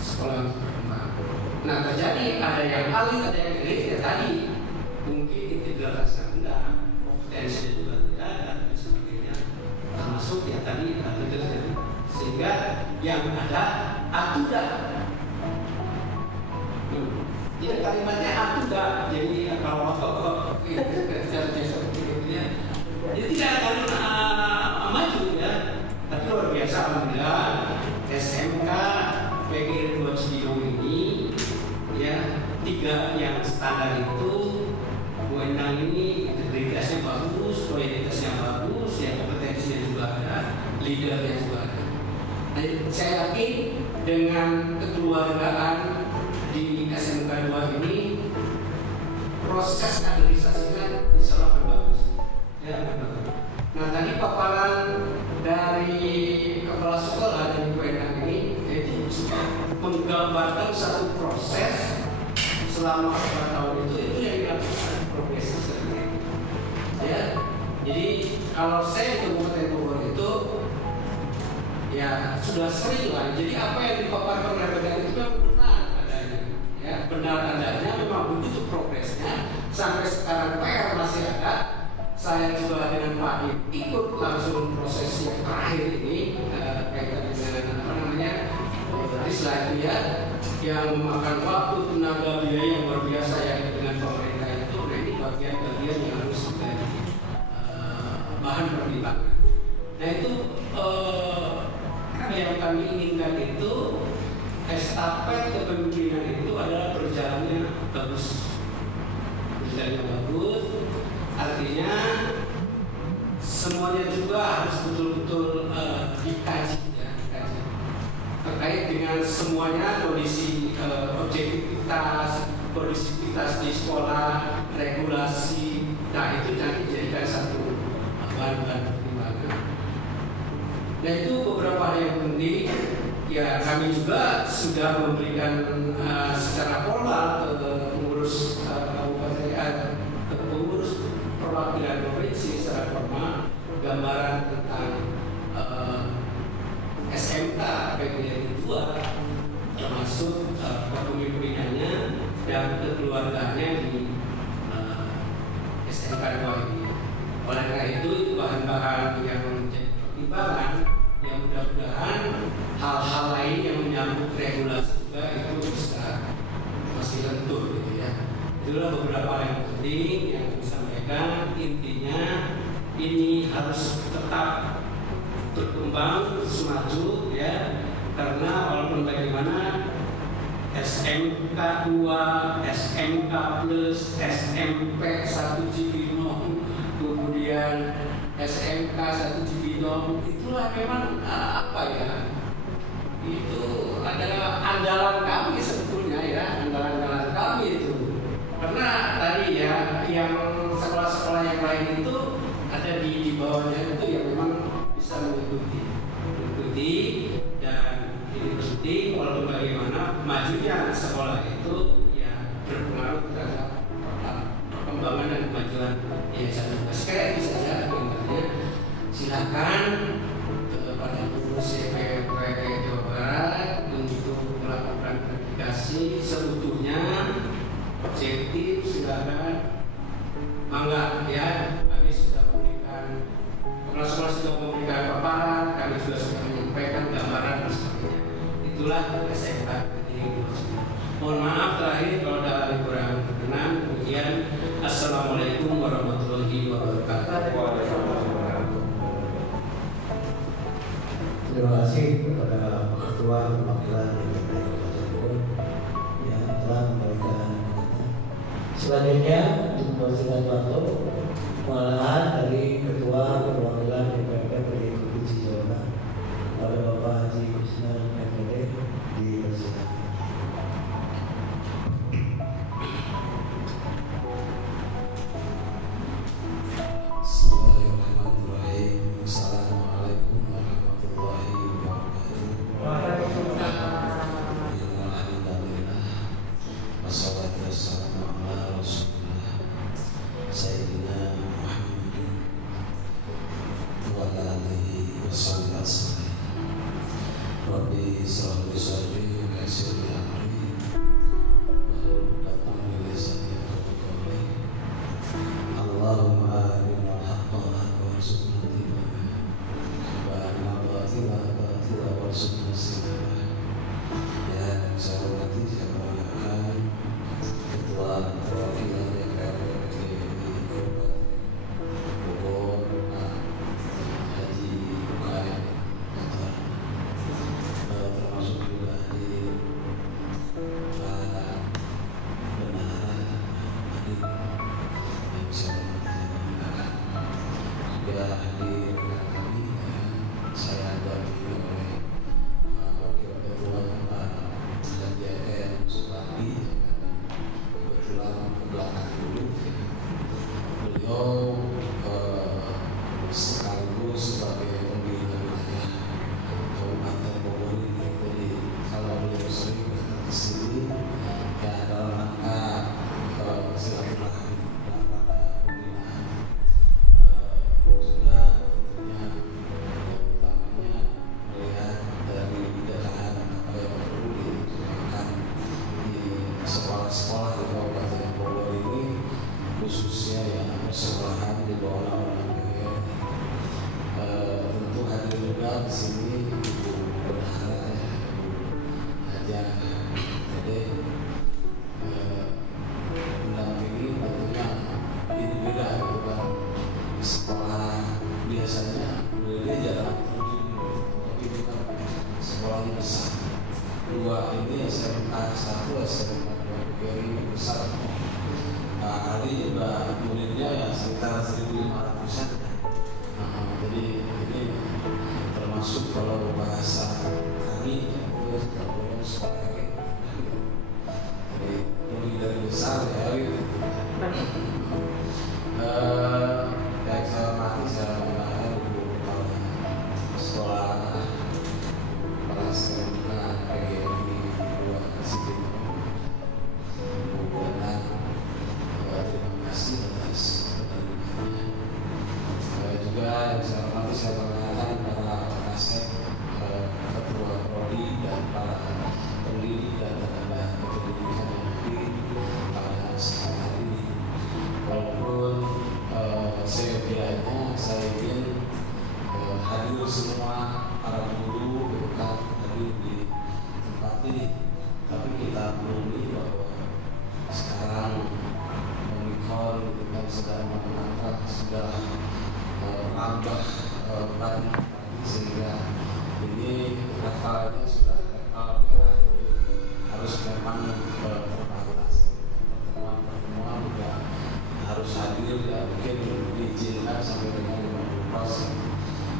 sekolah untuk berkembang. Nah terjadi ada yang alit, ada yang elit ya tadi mungkin integritasnya rendah, kompetensinya juga tidak ada dan sebagainya, termasuk ya tadi leadership, sehingga yang ada atuda. Ya kalimatnya atuda, jadi kalau jadi tidak akan maju ya. Tapi luar biasa alhamdulillah SMK PGRI 2 Cibinong ini ya 3 yang standar itu wewenang ini integritasnya bagus, loyalitasnya bagus, ya kompetensinya juga ada, leadernya juga ada. Nah, saya yakin dengan kekeluargaan di SMK 2 ini proses kaderisasinya insya Allah akan bagus. Ya, nah tadi paparan dari kepala sekolah dan wewenang ini itu menggambarkan satu proses selama 4 tahun itu yang dilakukan progresif seperti itu. Ya, jadi kalau saya di Kabupaten Bogor itu ya sudah sering lah. Jadi apa yang dipaparkan oleh wewenang itu memang benar adanya. Ya, benar adanya memang begitu progresnya sampai sekarang PR masih ada. Saya juga dengan Pak Dim ikut langsung proses yang terakhir ini kaitan dengan apa namanya rislah itu ya, yang memakan waktu, tenaga, biaya yang luar biasa yang dengan pemerintah itu. Nah ini bagian-bagian yang harus menjadi bahan pertimbangan. Nah itu yang kami inginkan itu estafet kepemimpinan itu adalah berjalannya bagus, artinya semuanya juga harus betul-betul dikaji ya, terkait dengan semuanya kondisi objektivitas di sekolah, regulasi. Nah itu nanti dijadikan satu bahan-bahan pertimbangan. Nah itu beberapa hal yang penting. Ya kami juga sudah memberikan secara formal ke pengurus kabupaten, ke pengurus perwakilan provinsi secara formal gambaran tentang SMK PGRI 2 termasuk kepemimpinannya dan kekeluargaannya di SMK 2 ini. Oleh karena itu bahan-bahan yang menjadi pertimbangan yang mudah-mudahan hal-hal lain yang menyangkut regulasi juga itu bisa masih lentur gitu ya. Itulah beberapa yang penting yang disampaikan. Intinya ini harus tetap berkembang, terus maju ya, karena walaupun bagaimana SMK 2, SMK plus, SMP 1 Cibinong, kemudian SMK 1 Cibinong, itulah memang apa ya, itu adalah andalan kami sebetulnya ya, andalan kami itu. Karena tadi ya, yang sekolah-sekolah yang lain itu ada di bawahnya itu yang memang bisa mengikuti dan ini penting walaupun bagaimana majunya sekolah itu ya berpengaruh terhadap perkembangan dan kemajuan yayasan. Sekali itu saja komentarnya. Silakan kepada pengurus CPP Jawa Barat untuk melakukan verifikasi seutuhnya, objektif. Silakan, mangga ya. Kami sudah memberikan, kepala sekolah sudah memberikan paparan, kami juga sudah menyampaikan gambaran dan sebagainya. Itulah SMK ini. Mohon maaf terakhir kalau ada kurang berkenan. Kemudian assalamualaikum warahmatullahi wabarakatuh. Terima kasih kepada Ketua Perwakilan yang telah memberikan. Selanjutnya dipersilakan waktu pengarahan dari Ketua Perwakilan DPP PDI Provinsi Jawa Barat oleh Bapak Haji Kusnan MPD dipersilakan.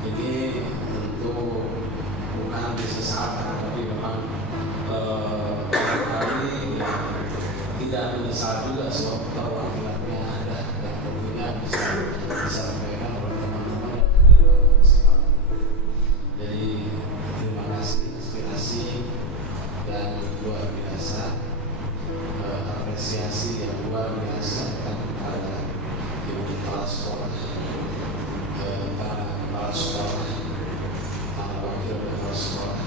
Ini tentu bukan sesaat, tapi sekolah, para wakil kepala sekolah,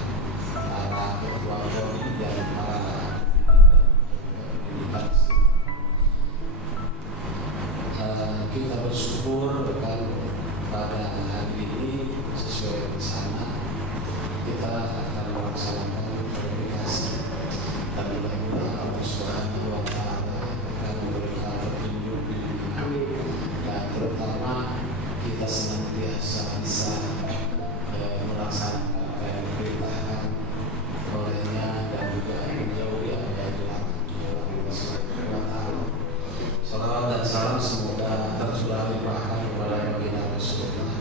para ketua KONI dan para pendidik. Kita bersyukur kan pada hari ini sesuai rencana kita akan melaksanakan verifikasi dan mudah-mudahan Allah Subhanahu wa Ta'ala akan memberikan petunjuk dan terutama kita senantiasa bisa melaksanakan apa yang diperintahkan olehnya dan juga menjauhi apa yang dilarang oleh Allah Subhanahu wa Ta'ala. Salawat dan salam semoga tercurah limpahkan kepada baginda Rasulullah,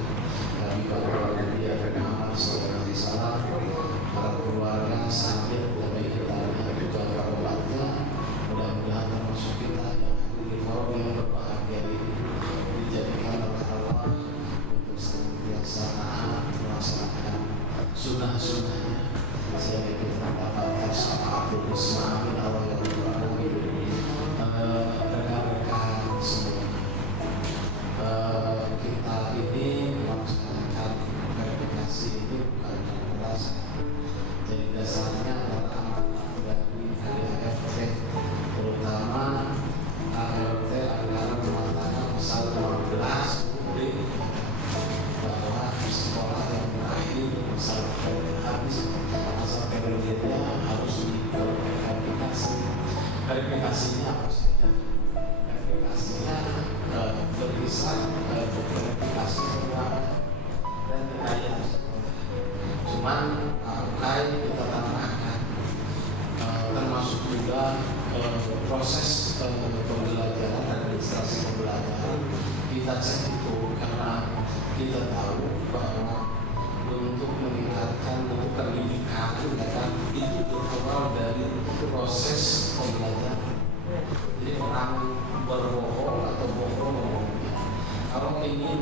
Nabi para Nabi Muhammad sallallahu alaihi wasallam, para keluarga, sahabat, dan kita juga para umatnya. Mudah-mudahan termasuk kita yang hadir di forum yang berbahagia ini dijadikan oleh Allah untuk senantiasa melaksanakan sunnah-sunnahnya sehingga kita mendapatkan syafaatul uzma min Allah yang rekan-rekan semua. Kita ini melaksanakan verifikasi ini bukan keras, jadi dasarnya adalah dari ART, terutama ART adalah mengatakan pasal 15 publik bahwa sekolah yang berakhir pasal habis pasal periodenya harus diverifikasi. Verifikasinya apa saja? Verifikasinya berkisar verifikasi sekolah dan kekayaan sekolah. Cuman kita tambahkan termasuk juga proses pembelajaran, administrasi pembelajaran kita cek itu karena kita tahu bahwa untuk meningkatkan untuk pendidikan itu berawal dari proses pembelajaran. Jadi orang berbohong atau bohong ngomongnya. Kalau ingin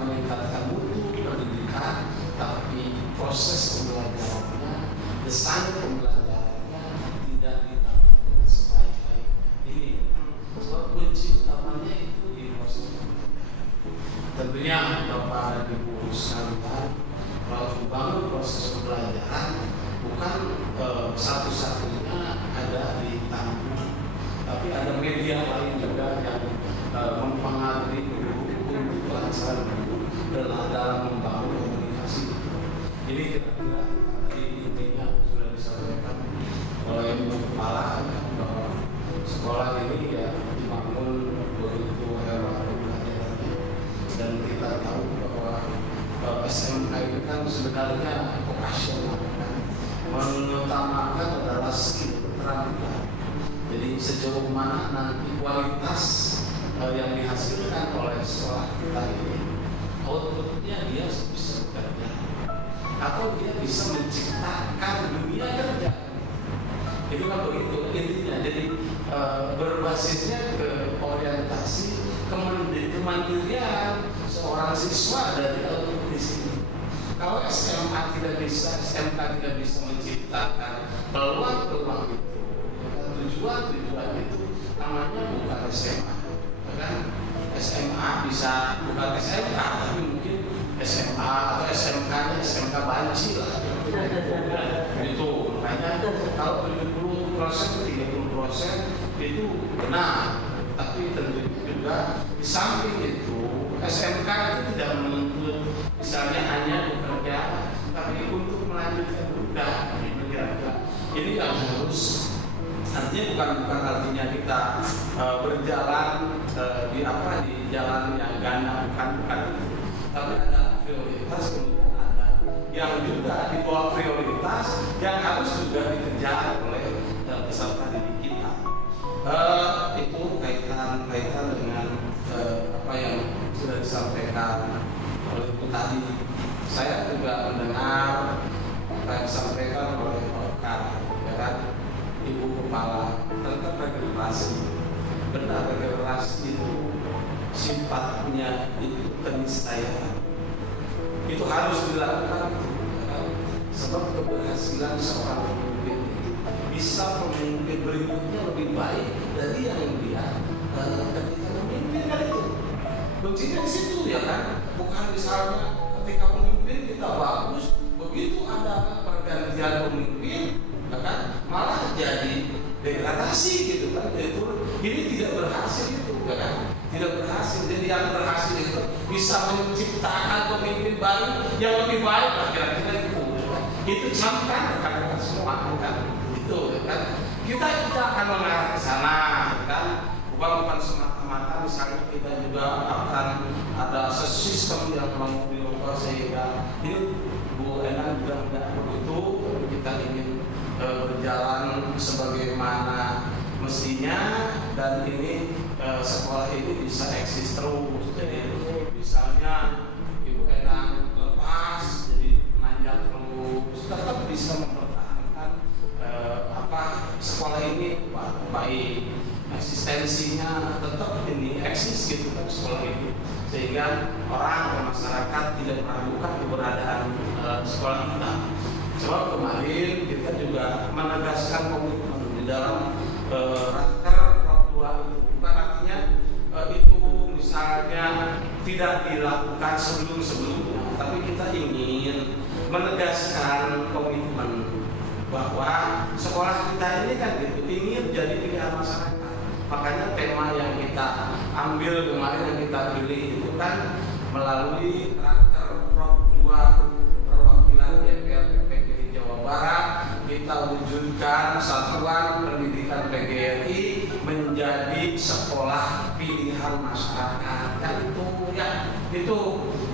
meningkatkan mutu pendidikan, tapi proses pembelajarannya, desain pembelajarannya tidak ditata dengan sebaik-baiknya. Ini sebab kunci utamanya itu di proses pembelajaran. Tentunya Bapak dan Ibu sekalian, kalau membangun proses pembelajaran bukan satu-satunya ada di tanggung, tapi ada media lain juga yang mempengaruhi guru untuk pelaksanaan guru dalam membangun komunikasi. Ini kira-kira tadi intinya sudah disampaikan oleh Ibu Kepala bahwa sekolah ini ya dibangun begitu hebat pembelajarannya, dan kita tahu bahwa SMK ini kan sebenarnya vokasional kan, mengutamakan adalah skill keterampilan. Jadi sejauh mana nanti kualitas yang dihasilkan oleh sekolah kita ini, outputnya dia bisa bekerja atau dia bisa menciptakan dunia kerja. Itu kan begitu intinya. Jadi berbasisnya ke orientasi kemandirian seorang siswa dari output di sini. Kalau SMA tidak bisa, SMK tidak bisa menciptakan peluang-peluang itu, tujuan-tujuan itu namanya bukan SMA, kan? SMA bisa bukan SMK, tapi mungkin SMA atau SMK-nya SMK banci lah. Itu makanya kalau 70%, 30% itu benar, tapi tentunya juga di samping itu SMK itu tidak menuntut misalnya hanya bekerja, tapi untuk melanjutkan juga. Ini yang harus, artinya bukan artinya kita berjalan di jalan yang ganda, bukan itu, tapi ada prioritas, kemudian ada yang juga di bawah prioritas yang harus juga dikejar oleh peserta didik kita. Itu kaitan dengan apa yang sudah disampaikan oleh Ibu tadi. Saya juga mendengar apa yang disampaikan oleh Pak Ibu Kepala tentang regenerasi. Benar, regenerasi itu sifatnya itu keniscayaan. Itu harus dilakukan, sebab keberhasilan seorang pemimpin bisa pemimpin berikutnya lebih baik dari yang dia ketika memimpin kan itu. Kuncinya di situ ya kan, bukan misalnya ketika yang lebih baik lah kira-kira itu camkan rekan-rekan semua kan itu kan kita akan mengarah ke sana kan bukan semata-mata misalnya kita juga akan ada sistem yang mau dirubah sehingga ini Bu Endang juga tidak begitu kita ingin berjalan sebagaimana mestinya dan ini sekolah ini bisa eksis terus. Jadi misalnya Ibu Endang lepas jadi nanjak terus tetap bisa mempertahankan sekolah ini baik eksistensinya tetap ini eksis gitu kan sekolah ini sehingga orang masyarakat tidak meragukan keberadaan sekolah kita. Sebab kemarin kita juga menegaskan komitmen di dalam Raker Prop 2 itu bukan artinya itu misalnya tidak dilakukan sebelum-sebelumnya, tapi kita ingin menegaskan komitmen bahwa sekolah kita ini kan gitu ingin jadi pilihan masyarakat. Makanya tema yang kita ambil kemarin yang kita pilih itu kan melalui Raker Prop 2 perwakilan DPR PGRI Jawa Barat kita wujudkan Satuan Pendidikan PGRI menjadi sekolah pilihan masyarakat. Kan itu ya itu.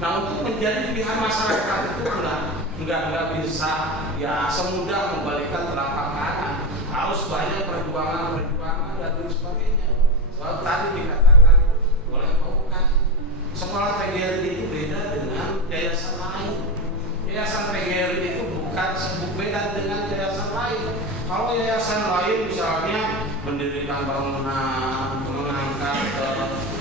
Nah untuk menjadi pilihan masyarakat itu enggak bisa ya semudah membalikan telapak kanan. Harus banyak perjuangan dan sebagainya. Sebab tadi dikatakan oleh Pak sekolah PGRI itu beda dengan yayasan lain. Yayasan PGRI itu bukan beda dengan yayasan lain. Kalau yayasan lain misalnya mendirikan bangunan, mengangkat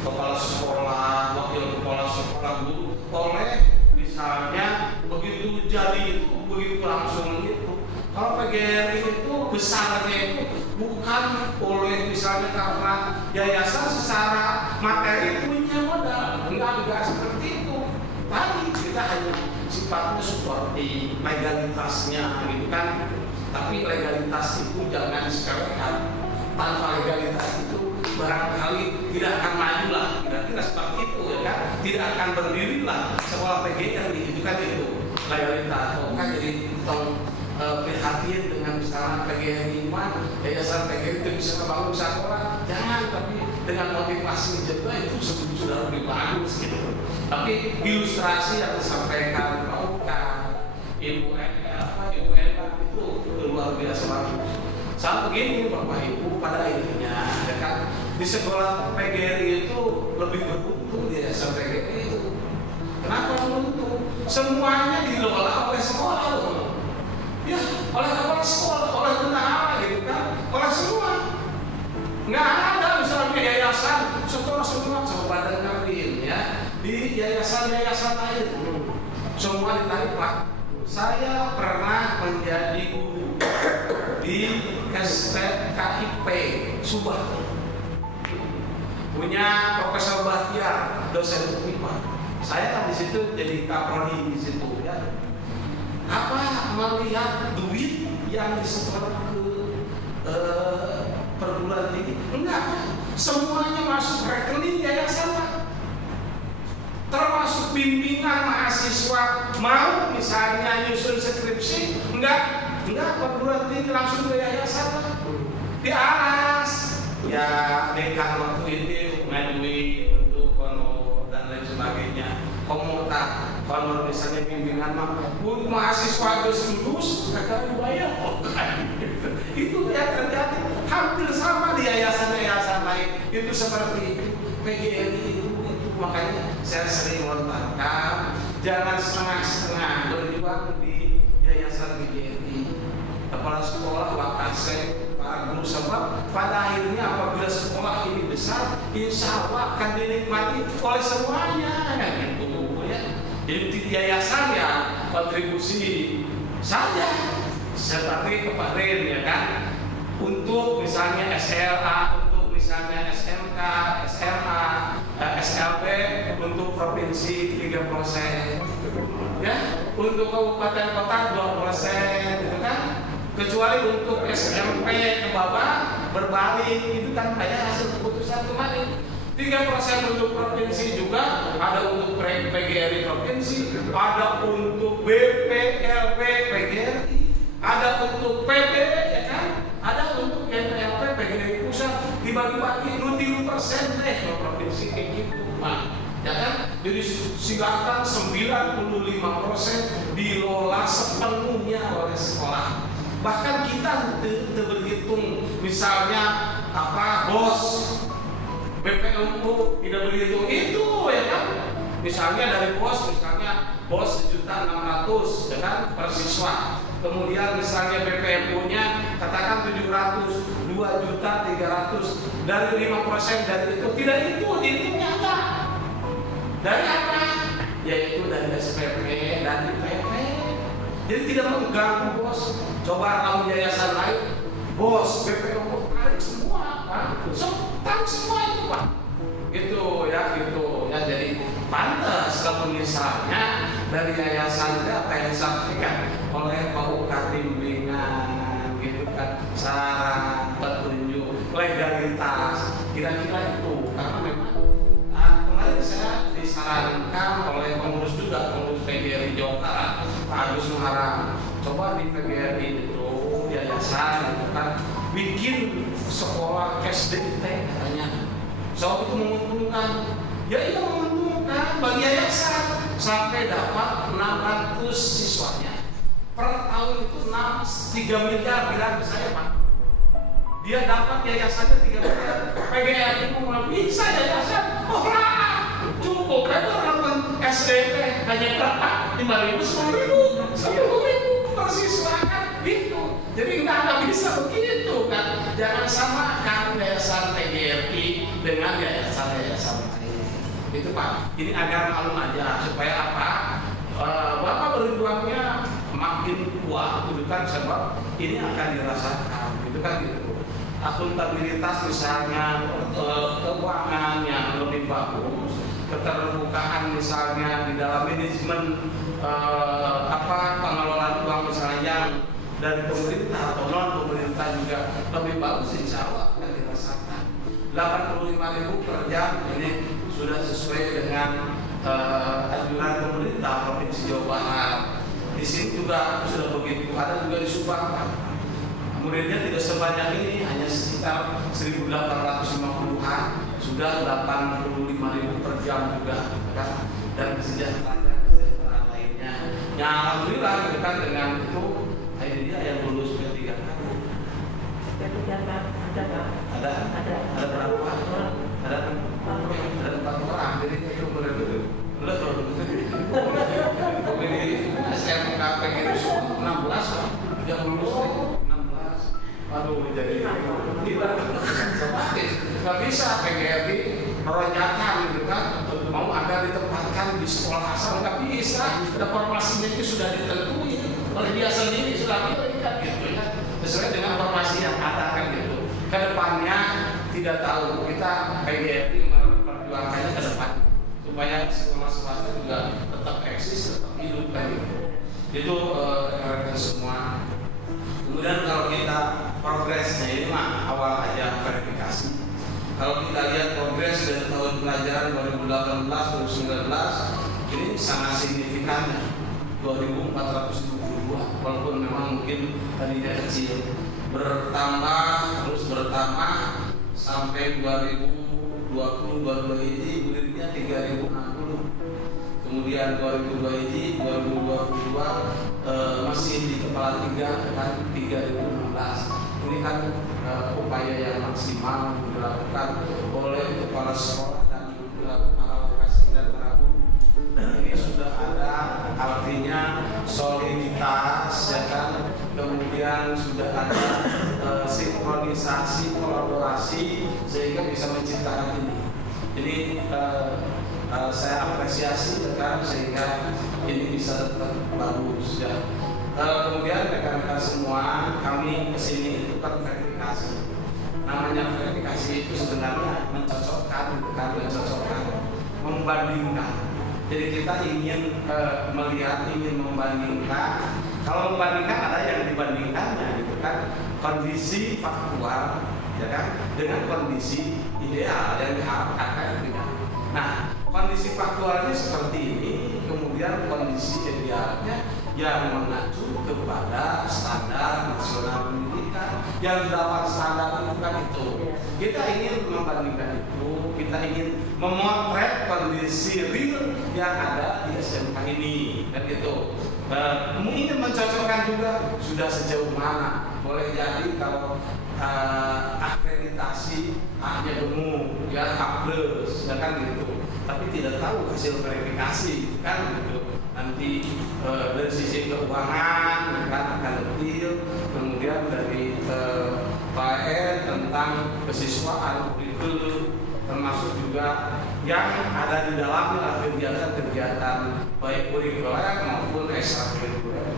kepala sekolah, wakil kepala sekolah guru, oleh misalnya begitu jadi itu begitu langsung itu. Kalau PGRI itu besarnya itu bukan oleh misalnya karena yayasan secara materi punya modal, enggak seperti itu. Tadi kita hanya sifatnya seperti legalitasnya gitu kan. Tapi legalitas itu jangan disepelekan. Tanpa legalitas itu barangkali tidak akan maju lah. Kira-kira seperti itu ya kan. Tidak akan berdiri lah sekolah PGRI itu kan itu legalitas. Kan jadi prihatin dengan misalnya PGRI yayasan PGRI itu bisa membangun sekolah, jangan, tapi dengan motivasi juga itu sudah lebih bagus gitu. Tapi ilustrasi yang disampaikan Ibu Endang itu luar biasa bagus. Saat begini Bapak Ibu pada akhirnya ya kan di sekolah PGRI itu lebih beruntung di yayasan PGRI itu. Kenapa beruntung? Semuanya dikelola oleh sekolah loh. Ya, oleh kepala sekolah, oleh bendahara gitu kan, oleh semua. Nggak ada misalnya yayasan sekolah semua coba dengerin ya di yayasan lain semua ditarik Pak. Saya pernah menjadi guru di STKIP Subah, punya Profesor Bahtiar, dosen IPA. Saya kan di situ jadi kaprodi di situ ya. Apa melihat duit yang disetor ke perguruan tinggi? Enggak, semuanya masuk rekening yayasan Pak. Termasuk bimbingan mahasiswa mau misalnya nyusun skripsi, enggak perguruan tinggi langsung ke yayasan Pak. Di alas ya dekan waktu itu ngedui untuk honor dan lain sebagainya. Komuta honor misalnya bimbingan bu mahasiswa lulus akan dibayar itu yang terjadi hampir sama di yayasan lain itu seperti itu. PGRI itu makanya saya sering melontarkan jangan setengah-setengah berjuang di yayasan PGRI. Kepala sekolah wakase para guru sebab pada akhirnya apabila sekolah ini besar insya Allah akan dinikmati oleh semuanya kan gitu. Jadi yayasan ya kontribusi saja seperti kemarin ya kan untuk misalnya SLA, untuk misalnya SMK, SMA, SLB untuk provinsi 3%, ya untuk kabupaten kota 2%, gitu kan? Kecuali untuk SMP ke bawah berbalik itu kan banyak hasil keputusan kemarin. 3% untuk provinsi juga, ada untuk PGRI provinsi, ada untuk BPLP PGRI, ada untuk PP, ya kan? Ada untuk NPLP PGRI pusat, dibagi-bagi 20% deh ke provinsi kayak gitu, Pak. Ya kan? Jadi silakan 95% dikelola sepenuhnya oleh sekolah. Bahkan kita berhitung, misalnya bos BPNU tidak berhitung itu, ya kan? Misalnya dari bos 1.600.000, ya kan, per siswa. Kemudian misalnya BPNU-nya katakan 700, 2.300.000, dari 5% dari itu, tidak itu dihitungnya enggak. Dari apa? Yaitu dari SPP dan IPP. Jadi tidak mengganggu bos. Coba kamu yayasan lain, bos BPNU tarik semua, Pak. Tarik semua itu, Pak. Gitu ya, gitu ya. Jadi pantas kalau misalnya dari yayasan apa yang disampaikan oleh Pak Ukat bimbingan, gitu kan, saran, petunjuk, legalitas, kira-kira itu. Karena memang kemarin saya disarankan oleh pengurus juga, pengurus PGRI Jawa Barat, Pak Agus Muharram, coba di PGRI itu yayasan itu kan bikin sekolah SDT katanya. So itu menguntungkan. Ya iya menguntungkan bagi yayasan sampai dapat 600 siswanya. Per tahun itu 3 miliar bilang ke saya, Pak. Dia dapat yayasannya 3 miliar. PGRI mau bisa yayasan. Cukup kan orang SDT hanya berapa? 5.000, 10.000, 10.000 per siswa kan gitu. Jadi nggak bisa begitu kan. Jangan samakan yayasan PGRI dengan yayasan-yayasan lain. Itu Pak. Ini agar maklum aja supaya apa? Bapak berjuangnya makin kuat, itu kan sebab ini akan dirasakan. Itu kan gitu. Akuntabilitas misalnya, keuangan yang lebih bagus, keterbukaan misalnya di dalam manajemen pengelolaan uang misalnya yang dari pemerintah atau non pemerintah juga lebih bagus, insya Allah akan dirasakan. 85.000 per jam ini sudah sesuai dengan anjuran pemerintah Provinsi Jawa Barat. Di sini juga sudah begitu, ada juga di Subang. Muridnya tidak sebanyak ini, hanya sekitar 1.850-an, sudah 85.000 per jam juga, kan? Dan kesejahteraan lainnya. Ya alhamdulillah gitu kan, dengan itu ini dia yang lulus P3 kan. Ada berapa? Ada 4 orang. Jadi itu ini SMK PGRI 16 yang lulus 16. Aduh, jadi nggak bisa PGRI meronjakan gitu kan, mau agar ditempatkan di sekolah asal nggak bisa. Formasinya itu sudah ditentuin oleh dia sendiri, sudah pilih kan gitu ya, sesuai dengan formasi yang ada kan gitu. Kedepannya tidak tahu, kita PGRI memperjuangkannya ke depan supaya sekolah swasta juga tetap eksis, tetap hidup kan gitu. Itu rekan-rekan semua. Kemudian kalau kita progresnya ini mah awal aja verifikasi. Kalau kita lihat progres dari tahun pelajaran 2018-2019 ini sangat signifikan, 2.422, walaupun memang mungkin tadinya kecil, bertambah terus bertambah sampai 2020 ini muridnya 3.060. Kemudian 2002 ini 2022 masih di kepala 3 kan 3.016. Ini kan upaya yang maksimal dilakukan oleh kepala sekolah dan para lokasi dan para guru. Ini sudah ada, artinya soliditas ya kan, kemudian sudah ada sinkronisasi, kolaborasi sehingga bisa menciptakan ini. Jadi saya apresiasi ya kan, sehingga ini bisa tetap bagus ya. Kemudian rekan-rekan semua, kami kesini itu kan verifikasi. Namanya verifikasi itu sebenarnya mencocokkan, membandingkan. Jadi kita ingin melihat, ingin membandingkan. Kalau membandingkan ada yang dibandingkannya, gitu kan, kondisi faktual, ya kan, dengan kondisi ideal yang diharapkan kan itu kan. Nah, kondisi faktualnya seperti ini, kemudian kondisi idealnya yang mengacu kepada standar nasional pendidikan yang 8 standar itu kan itu. Kita ingin membandingkan itu, kita ingin memotret kondisi real yang ada di SMK ini kan gitu. Ingin mencocokkan juga sudah sejauh mana. Boleh jadi kalau akreditasi A-nya gemuk, ya A+, ya kan gitu. Tapi tidak tahu hasil verifikasi kan gitu. Nanti dari sisi keuangan kan akan detail, kemudian dari PN tentang kesiswaan kurikulum, termasuk juga yang ada di dalamnya kegiatan-kegiatan baik kurikuler maupun ekstrakurikuler.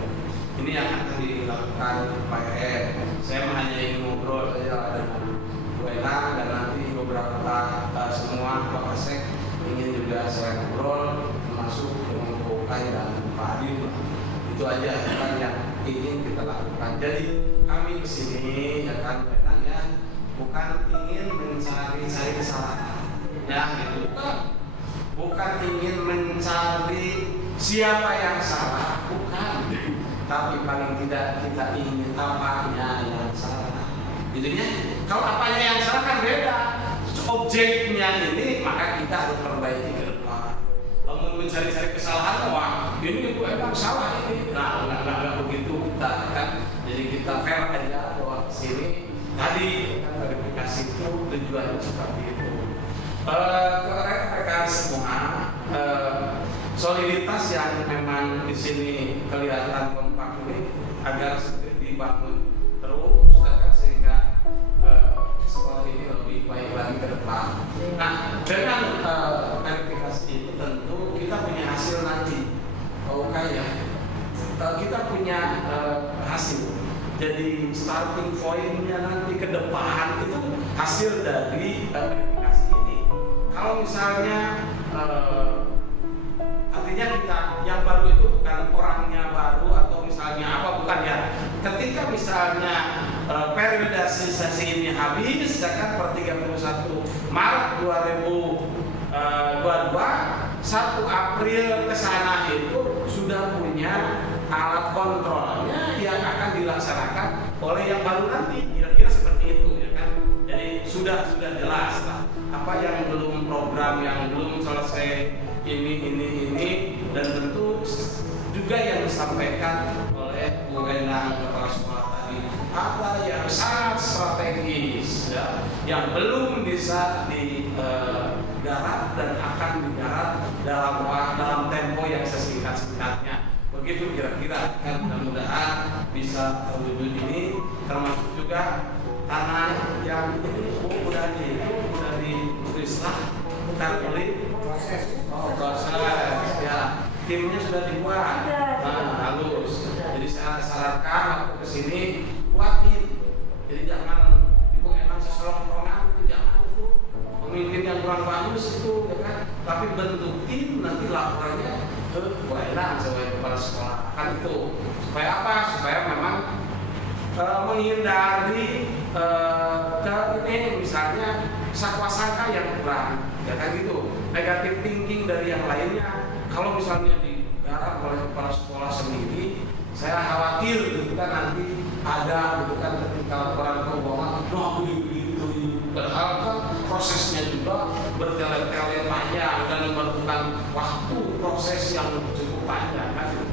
Ini yang akan dilakukan PN. Saya hanya ingin ngobrol saja dengan Bu Endang dan nanti beberapa semua Pak Kasek ingin juga saya ngobrol, termasuk dengan Bu Kai dan Pak Adil. Itu aja kan yang ingin kita lakukan. Jadi kami kesini ya kan ya, bukan ingin mencari kesalahan, ya gitu. Bukan ingin mencari siapa yang salah, bukan. Tapi paling tidak kita ingin apanya yang salah. Jadinya kalau apanya yang salah kan beda. Objeknya ini maka kita harus perbaiki ke depan. Kalau mencari-cari kesalahan, wah ini itu emang salah ini. Nah, nggak begitu kita kan. Jadi kita fair aja bahwa sini tadi kan verifikasi itu tujuannya seperti itu. Ke rekan semua, soliditas yang memang di sini kelihatan kompak ini agar dibangun terus sehingga sekolah ini lebih baik lagi ke depan. Nah, dengan verifikasi ini tentu kita punya hasil nanti. Kita punya hasil. Jadi starting point-nya nanti ke depan itu hasil dari verifikasi ini. Kalau misalnya artinya kita yang baru itu bukan orangnya baru atau misalnya apa, bukan ya. Ketika misalnya periode sesi ini habis ya kan per 31 Maret 2022, 1 April ke sana itu sudah punya alat kontrolnya yang akan dilaksanakan oleh yang baru nanti, kira-kira seperti itu ya kan. Jadi sudah jelas lah apa yang belum, program yang belum selesai ini dan tentu juga yang disampaikan oleh Bu Endang kepala sekolah tadi, apa yang sangat strategis ya, yang belum bisa digarap dan akan digarap dalam tempo yang sesingkat-singkatnya. Begitu kira-kira kan, mudah-mudahan bisa terwujud ini, termasuk juga tanah yang ini udah diislah, bukan beli proses ya, timnya sudah dibuat, halus. Jadi saya sarankan waktu kesini buatin, jadi jangan Ibu Endang seselong-selongan, itu jangan itu pemimpin yang kurang bagus itu ya kan, tapi bentuk tim nanti laporannya ke Bu Endang sebagai kepala sekolah kan itu. Supaya apa? Supaya memang menghindari ini misalnya sangka yang kurang ya kan gitu, negatif thinking dari yang lainnya. Kalau misalnya digarap oleh kepala sekolah sendiri, saya khawatir gitu kan nanti ada gitu kan ketika laporan keuangan begitu, padahal kan prosesnya juga bertele-tele panjang dan memerlukan waktu proses yang cukup panjang kan gitu.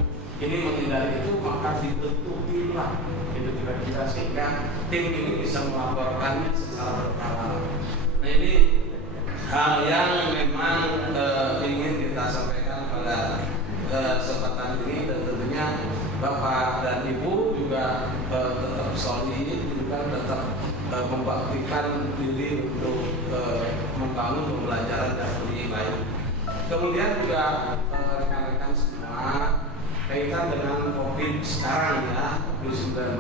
Ini menghindari itu maka dibentuk tim lah itu kira-kira, sehingga tim ini bisa melaporkannya secara berkala. Nah ini hal yang memang ingin kita sampaikan pada kesempatan ini, dan tentunya Bapak dan Ibu juga tetap solid, juga tetap membaktikan diri untuk membangun pembelajaran yang lebih baik. Kemudian juga rekan-rekan semua, kaitan dengan COVID sekarang ya, COVID-19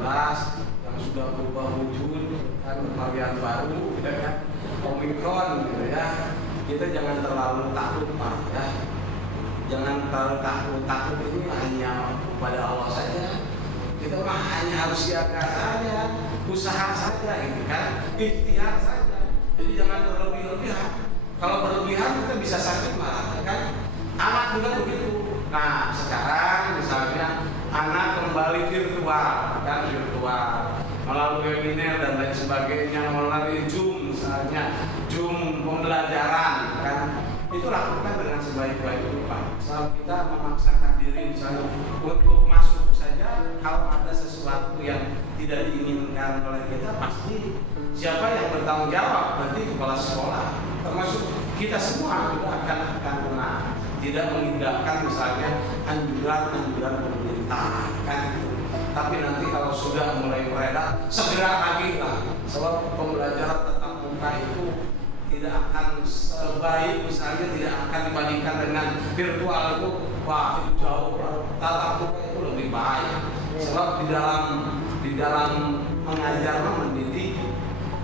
yang sudah berubah wujud kan, varian baru ya kan, Omikron gitu ya. Kita jangan terlalu takut Pak ya. Jangan terlalu takut ini hanya kepada Allah saja. Kita hanya harus siaga saja, usaha saja gitu kan, ikhtiar saja. Jadi jangan berlebih-lebihan. Kalau berlebihan kita bisa sakit malah, kan? Anak juga begitu. Nah, sekarang misalnya anak kembali virtual, kan virtual, melalui webinar dan lain sebagainya, melalui Zoom misalnya, Zoom pembelajaran, kan? Itu lakukan dengan sebaik-baiknya, Pak. Kalau kita memaksakan diri misalnya untuk masuk saja, kalau ada sesuatu yang tidak diinginkan oleh kita, pasti siapa yang bertanggung jawab? Nanti kepala sekolah, termasuk kita semua juga akan kena. Tidak mengindahkan misalnya anjuran-anjuran pemerintah, kan itu. Tapi nanti kalau sudah mulai beredar, segera lagi lah. Sebab pembelajaran tatap muka itu tidak akan sebaik, misalnya tidak akan dibandingkan dengan virtual itu. Wah, itu jauh. Tatap muka itu lebih baik. Sebab di dalam mengajar mendidik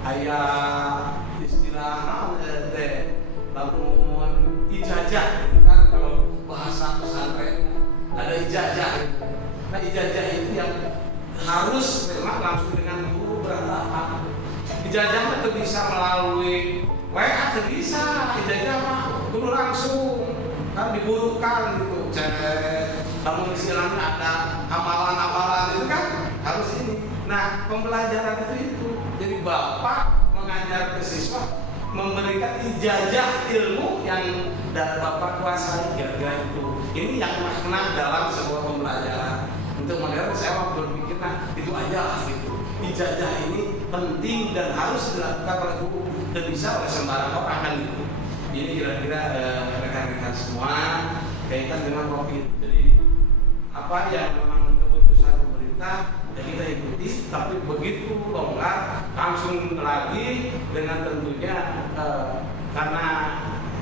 ayat istilah namun ijazah, kan kalau bahasa pesantren ada ijazah. Nah, ijazah itu yang harus memang langsung dengan guru berhadapan. Ijazah itu bisa melalui WA, bisa ijazah mah guru langsung, kan dibutuhkan gitu. Namun istilahnya ada amalan-amalan itu kan harus ini. Nah, pembelajaran itu jadi bapak mengajar ke siswa, memberikan ijazah ilmu yang Bapak kuasai, kira-kira itu. Ini yang makna dalam sebuah pembelajaran. Untuk modern saya berpikir, nah itu aja gitu. Ijazah ini penting dan harus dilakukan oleh guru dan bisa oleh sembarang orang, kan gitu. Ini kira-kira rekan-rekan semua kaitan dengan COVID. Jadi apa yang memang keputusan pemerintah ya kita ikuti, tapi begitu longgar langsung lagi dengan tentunya karena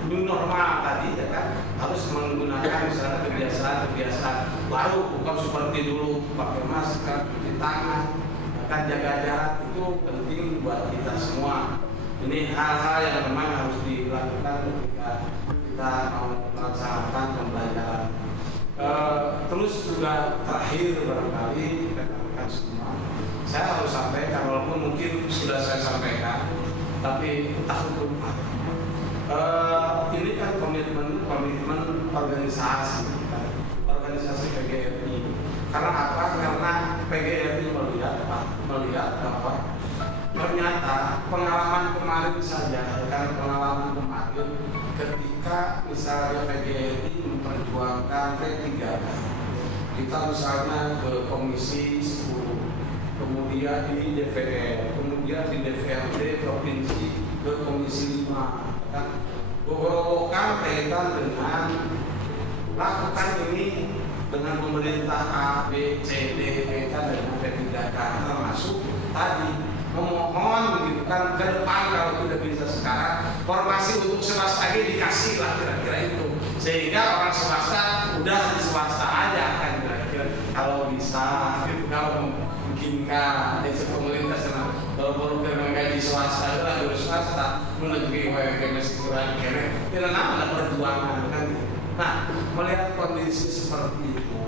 new normal tadi ya kan, harus menggunakan misalnya kebiasaan baru, bukan seperti dulu pakai masker, cuci tangan, kan jaga jarak, itu penting buat kita semua. Ini hal-hal yang memang harus dilakukan ketika kita mau melaksanakan pembelajaran. Terus juga terakhir barangkali rekan-rekan semua, saya harus sampaikan, walaupun mungkin sudah saya sampaikan, tapi takut lupa. Ini kan komitmen organisasi PGRI. Karena apa? Karena PGRI melihat bahwa ternyata pengalaman kemarin saja, kan pengalaman kemarin ketika misalnya PGRI memperjuangkan P3K, kita misalnya ke Komisi 10, kemudian di DPR, kemudian di DPRD provinsi ke Komisi 5, kan beberapa kaitan dengan lakukan ini dengan pemerintah A, B, C, D, kaitan dengan P3K, termasuk tadi memohon gitu kan ke depan kalau tidak bisa sekarang formasi untuk swasta lagi dikasih lah kira-kira itu, sehingga orang swasta udah di swasta aja kan kira-kira kalau bisa gitu, kalau memungkinkan dari pemerintah senang kalau program gaji swasta adalah guru swasta menegui masih kurang kira tidak ada perjuangan kan. Nah, melihat kondisi seperti itu,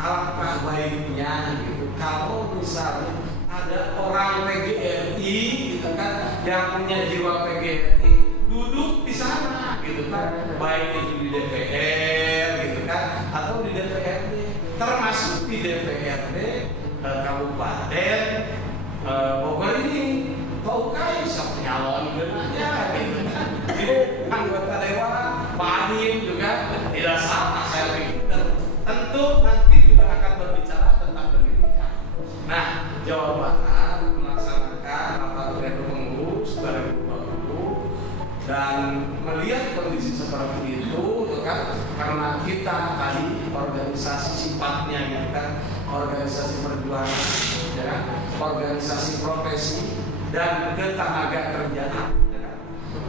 alangkah baiknya gitu kalau misalnya ada orang PGRI gitu kan yang punya jiwa PGRI duduk di sana gitu kan, baik itu di DPR gitu kan atau di DPRD, termasuk di DPRD Kabupaten Bogor ini. Tahukah siapa nyalon dengannya gitu kan, anggota dewan Pak Adin juga tidak salah, saya pikir tentu nanti juga akan berbicara tentang pendidikan. Nah, Jawa Barat melaksanakan rapat pleno pengurus 2020 dan melihat kondisi seperti itu kan, karena kita tadi organisasi sifatnya ya kan, organisasi perjuangan ya kan, organisasi profesi dan ketenaga kerjaan ya kan?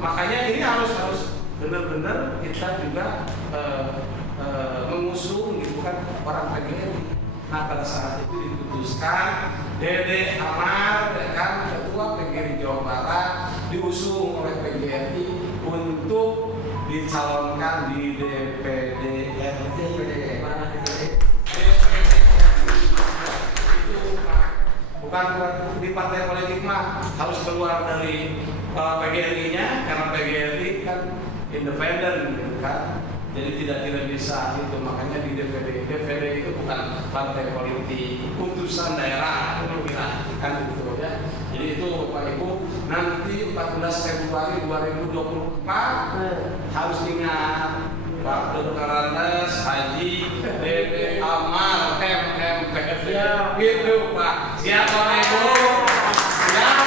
Makanya ini harus benar-benar kita juga mengusung gitu kan orang PGRI. Nah, pada saat itu diputuskan Dede Amar ya kan, ketua PGRI Jawa Barat, diusung oleh PGRI untuk dicalonkan di DPD RI. Bukan di partai politik mah harus keluar dari PGRI-nya, karena PGRI kan independen gitu kan, jadi tidak bisa itu, makanya di DPD itu bukan partai politik, putusan daerah itu kira kan gitu ya. Jadi itu Bapak Ibu, nanti 14 Februari 2024 harus ingat Pak Dr. Andes, Haji, DP Amar, MPFD, gitu Pak. Siap Bapak Ibu? Siap.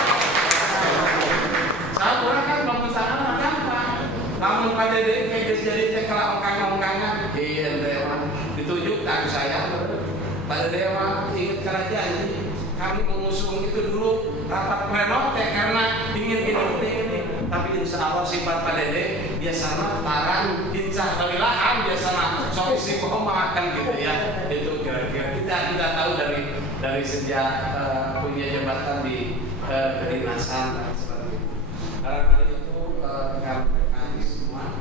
Saya kurang kan bangun tangan gampang. Namun Pak Dede kayak jadi tekla ongkang-ongkangan, iya Dewan ditunjukkan saya. Pak Dede mah ingatkan aja ini, kami mengusung itu dulu rapat pleno karena ingin ini. Tapi insya Allah sifat Pak Dede biasanya tarang, insya Allah biasanya solusi makan gitu ya. Itu kira-kira kita tahu dari sejak punya jabatan di kedinasan dan seperti itu. Barangkali itu rekan semua.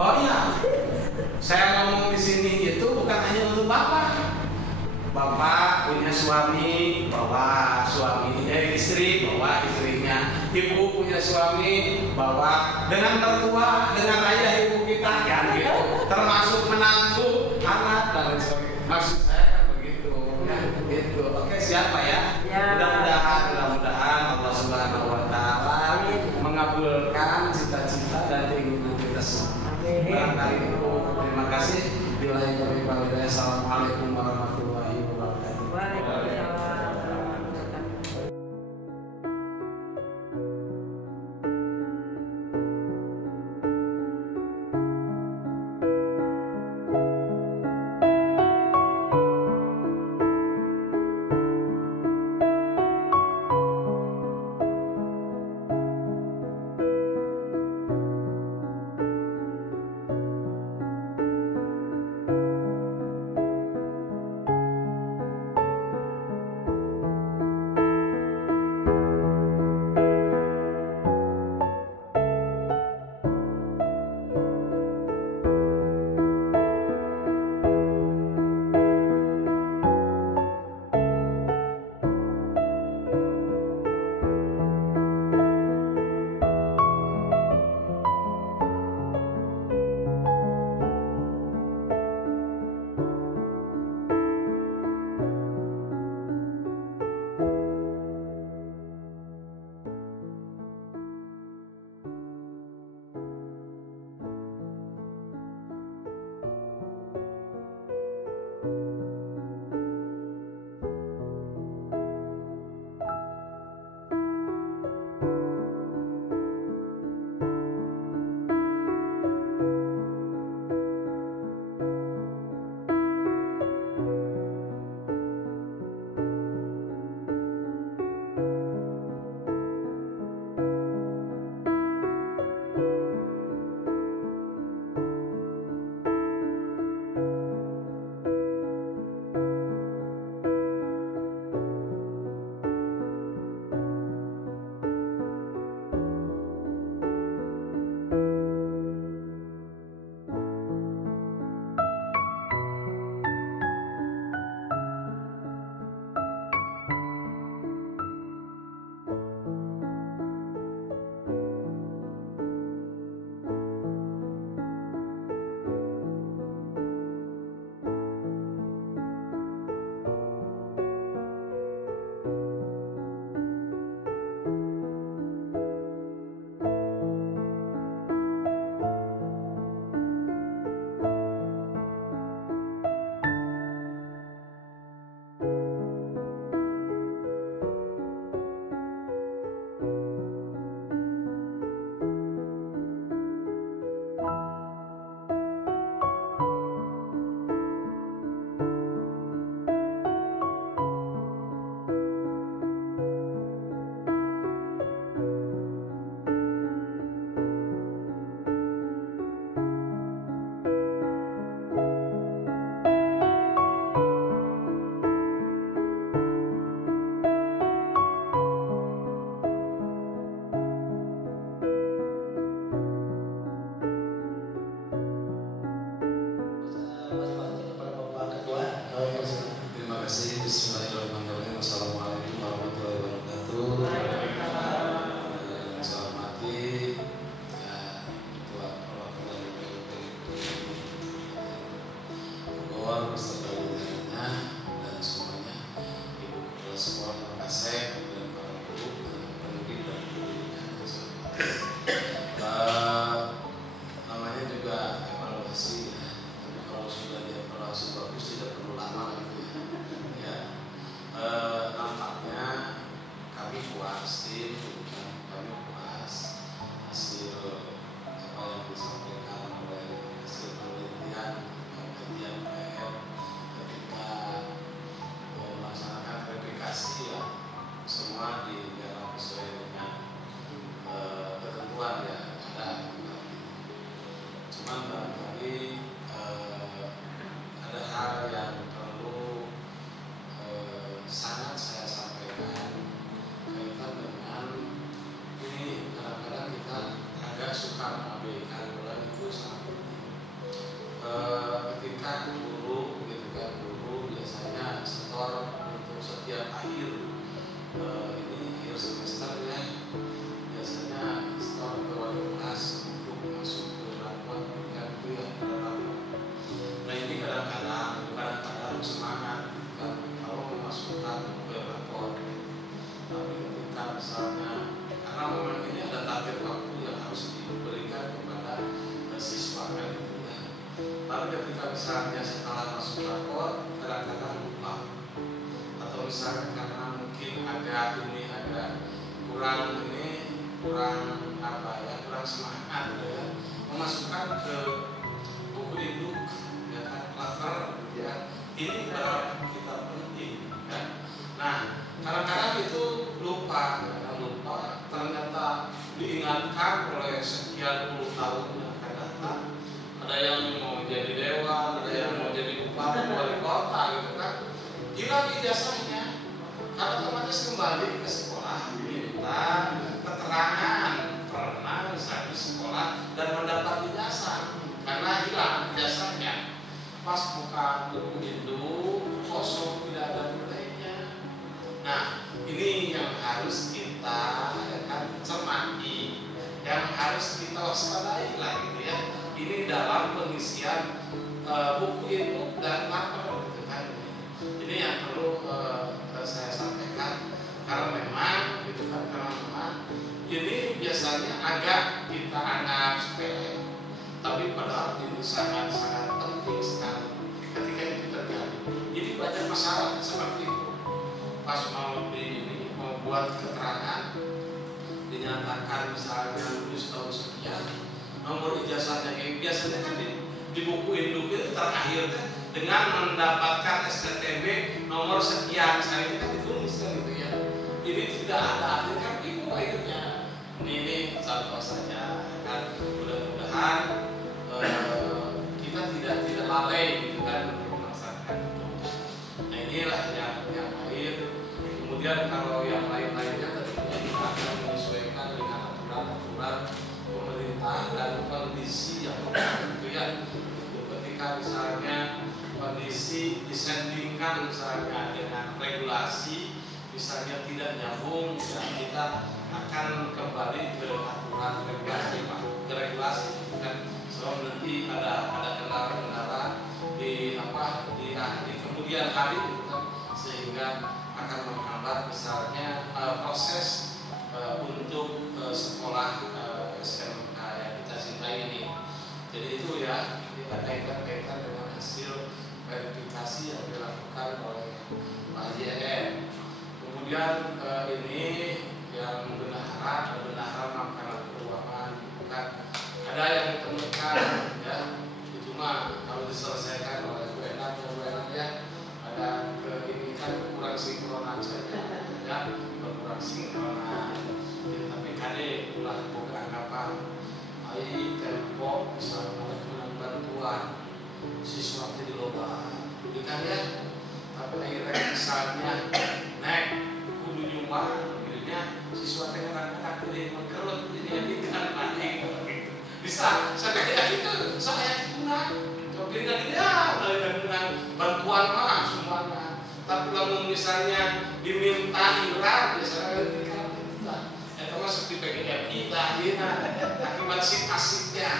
Oh iya, saya ngomong di sini itu bukan hanya untuk Bapak. Bapak punya suami, bawa istri, bawa istrinya. Ibu punya suami, bawa dengan mertua, dengan ayah ibu kita kan gitu. Termasuk menantu, anak dan lain sebagainya. Maksud saya kan begitu, ya gitu. Oke, siapa ya? Mudah-mudahan Allah Subhanahu wa taala mengabulkan cita-cita dan keinginan kita semua. Barangkali itu, terima kasih. Assalamualaikum warahmatullahi wabarakatuh. Waalaikumsalam. misalnya setelah masuk rapor kadang-kadang lupa, atau misalnya karena mungkin ada kurang semangat ya, memasukkan ke buku induk ya kan, cover ya, ini berapa kita penting kan. Nah kadang-kadang itu lupa ternyata diingatkan oleh sekian puluh tahun yang akan datang. Ada yang mau jadi dewan, ada yang mau jadi bupati, wali kota gitu kan, hilang ijazahnya karena otomatis kembali ke sekolah minta keterangan pernah misalnya sekolah dan mendapat ijazah, karena hilang ijazahnya pas buka buku induk kosong, tidak ada nilainya. Nah ini yang harus kita ya kan cermati, yang harus kita waspadai lah gitu ya. Ini dalam pengisian buku induk dan lapor gitu kan. Ini yang perlu saya sampaikan, karena memang gitu kan, karena memang ini biasanya agak kita anggap sepele, tapi padahal ini sangat-sangat penting sekali ketika itu terjadi. Jadi banyak masalah seperti itu. Pas mau membuat keterangan, dinyatakan misalnya lulus tahun sekian, nomor ijazahnya biasanya kan di buku induk itu terakhir kan dengan mendapatkan STTB nomor sekian, saya kan ditulis kan gitu ya. Ini tidak ada akhir kan bingung akhirnya. Ini contoh saja kan, mudah-mudahan kita tidak lalai gitu kan untuk melaksanakan itu. Nah inilah yang lain. Kemudian kalau yang lain-lainnya tentunya kita akan menyesuaikan dengan aturan-aturan pemerintah dan kondisi yang ada gitu ya. Ketika misalnya kondisi disandingkan misalnya dengan regulasi misalnya tidak nyambung, ya kita akan kembali ke aturan regulasi Pak, ke regulasi kan. Sebab nanti ada kendala-kendala di kemudian hari gitu kan, sehingga akan menghambat misalnya proses untuk sekolah SMK yang kita cintai ini. Jadi itu ya, kita kaitan dengan hasil verifikasi yang dilakukan oleh Pak JN. Kemudian ini yang benar makanan keuangan kan, ada yang ditemukan ya, itu mah kalau diselesaikan oleh Bu Enang ya, ada ini kan kurang sinkronan saja ya, kurang sinkronan ya, tapi kade ulah buka anggapan ai tempo misalnya dengan bantuan siswa di loba kan ya, tapi akhirnya misalnya naik kudu nyumbang akhirnya siswa teh kadang-kadang gede mengkerut jadi kan panik gitu. Bisa sampai itu saya guna jadi dia dengan bantuan mah semuanya, tapi kalau misalnya diminta iuran biasanya kita itu masuk di PGRI kita akibat asik-asiknya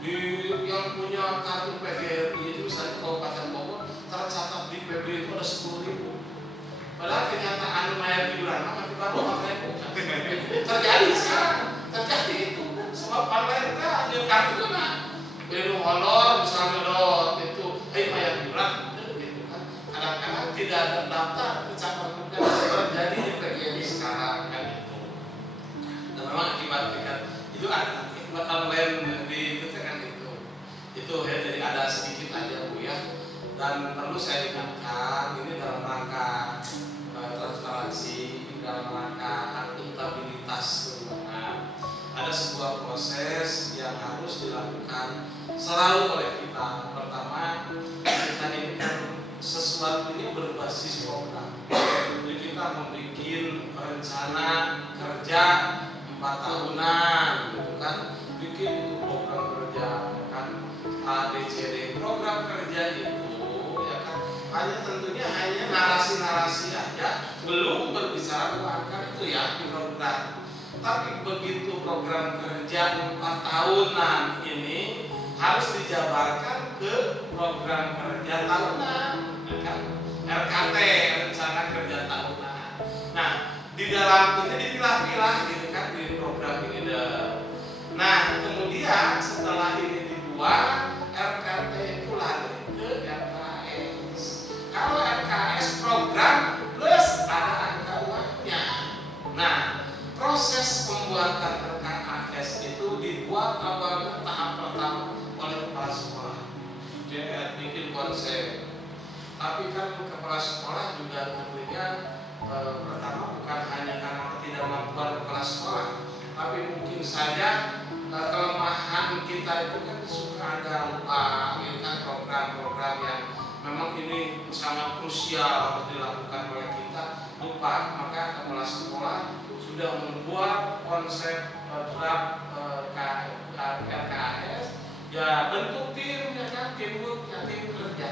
yang punya kartu PGRI itu misalnya Kabupaten Bogor tercatat di PB itu ada 10.000, padahal kenyataan bayar iuran mah baru 4.000 terjadi sekarang, terjadi itu sebab pemerintah ada kartu kan biru honor misalnya dot itu bayar iuran gitu kan, kadang-kadang tidak ada daftar pencapaian terjadi di PGRI sekarang kan itu. Dan memang akibat itu ada akibat online di ketekan itu ya, jadi ada sedikit aja Bu ya. Dan perlu saya ingatkan ini dalam rangka transparansi, dalam rangka akuntabilitas keuangan. Ada sebuah proses yang harus dilakukan selalu oleh kita. Pertama, kita ini kan sesuatunya berbasis program. Jadi kita membuat rencana kerja 4 tahunan, gitu kan, bikin itu program kerja kan, ABCD program kerja itu ya kan, hanya narasi-narasi aja, belum berbicara uang kan itu ya di program. Tapi begitu program kerja 4 tahunan ini harus dijabarkan ke program kerja tahunan, ya kan? RKT, rencana kerja tahunan. Nah, di dalam ini dipilah-pilah gitu kan di program ini. Nah, kemudian setelah ini dibuat RKT itu lari pembuatan RKAS itu dibuat awalnya tahap pertama oleh kepala sekolah. Dia bikin konsep. Tapi kan kepala sekolah juga tentunya pertama bukan hanya karena ketidakmampuan kepala sekolah, tapi mungkin saja kelemahan kita itu kan suka ada lupa, gitu kan, program-program yang memang ini sangat krusial harus dilakukan oleh kita, lupa. Maka kepala sekolah sudah membuat konsep draft RKAS, ya bentuk tim, ya kan, teamwork, ya tim kerja,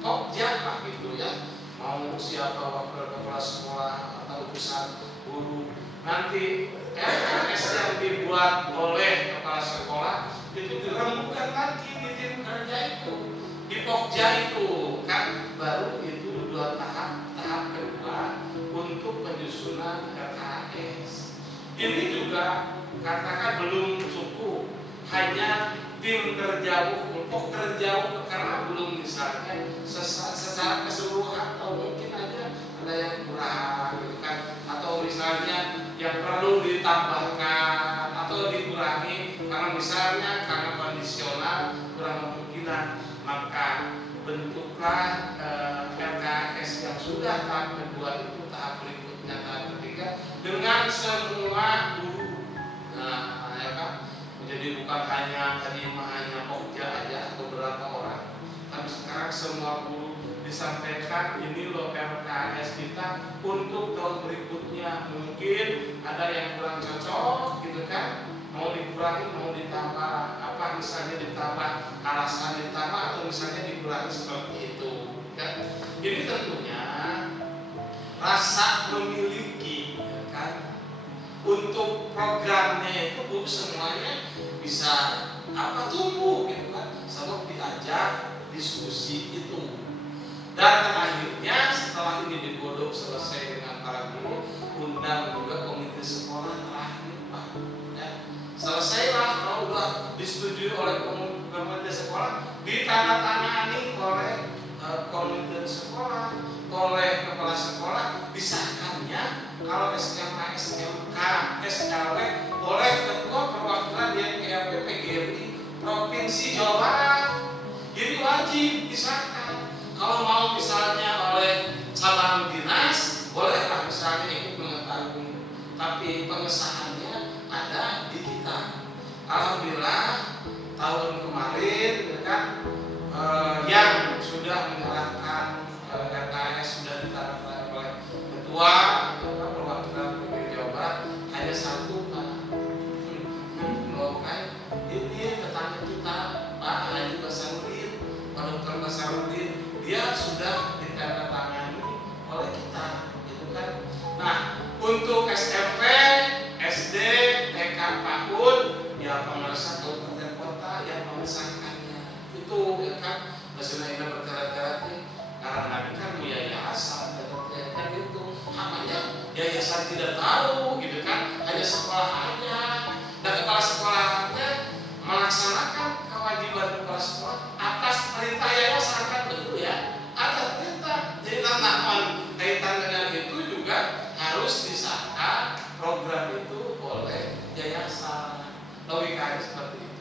Pokja lah gitu ya. Mau siapa wakil kepala sekolah atau utusan guru, nanti RKAS yang dibuat oleh kepala sekolah itu dirembukan lagi di tim kerja itu, di Pokja itu kan, baru itu dua tahap kedua untuk penyusunan RKAS. Ini juga katakan belum cukup hanya tim kerja kerja karena belum misalnya secara keseluruhan, atau mungkin aja ada yang kurang gitu kan, atau misalnya yang perlu ditambahkan atau dikurangi karena misalnya karena kondisional kurang kemungkinan, maka bentuklah RKAS yang sudah tahap kedua itu, tahap berikutnya tahap ketiga dengan semua guru. Nah, ya kan, jadi bukan hanya tadi hanya Pokja aja atau beberapa orang, tapi sekarang semua guru disampaikan ini loh RKAS kita untuk tahun berikutnya, mungkin ada yang kurang cocok gitu kan, mau dikurangi, mau ditambah apa, misalnya ditambah alasan ditambah atau misalnya dikurangi seperti itu kan. Ini tentunya rasa memiliki ya kan, untuk programnya itu bu semuanya bisa apa tumbuh gitu kan, sebab diajak diskusi itu. Dan akhirnya setelah ini digodok selesai dengan para guru, undang juga komite sekolah terakhir Pak ya. Selesailah, kalau sudah disetujui oleh komite sekolah, ditandatangani oleh komite sekolah, oleh kepala sekolah, disahkannya kalau SMA, SMK, SLW oleh ketua perwakilan DPRD PGRI Provinsi Jawa Barat. Jadi wajib disahkan. Kalau mau misalnya oleh cabang dinas, bolehlah misalnya ikut mengetahui, tapi pengesahannya ada di kita. Alhamdulillah tahun kemarin ya kan, yang sudah menyerahkan RKAS sudah ditandatangani oleh ketua perwakilan PGRI Jawa Barat hanya satu Pak. Ini tetangga kita Pak Haji Basarudin, Pak Dr. Basarudin, dia sudah ditandatangani oleh kita, gitu kan. Nah, untuk SMP, SD, TK, PAUD, ya pemerintah kabupaten kota yang mengesahkannya itu, ya kan. Maksudnya ini bertera-tera karena kan yayasan, kan itu namanya yayasan tidak tahu, gitu kan. Hanya sekolah aja, dan kepala sekolahnya melaksanakan kewajiban kepala sekolah atas perintah yayasan kan, betul ya, atas perintah. Jadi tantangan kaitan dengan itu juga harus disahkan program itu oleh yayasan. Logikanya seperti itu.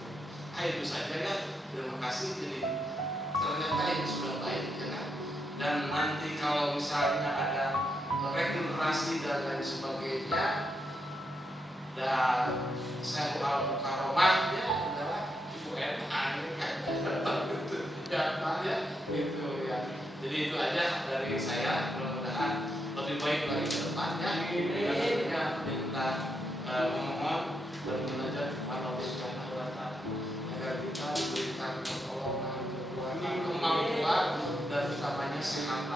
Nah, itu saja ya. Terima kasih. Jadi ternyata ini sudah baik ya kan. Dan nanti kalau misalnya ada regenerasi dan lain sebagainya, dan saya al-mukaromahnya adalah Ibu N.A. kan gitu ya Pak ya, gitu ya. Jadi itu aja dari saya, mudah-mudahan lebih baik lagi ke depannya. Dan minta memohon dan menajat kepada Allah Subhanahu wa Ta'ala agar kita diberikan pertolongan, kekuatan, kemampuan dan utamanya sehat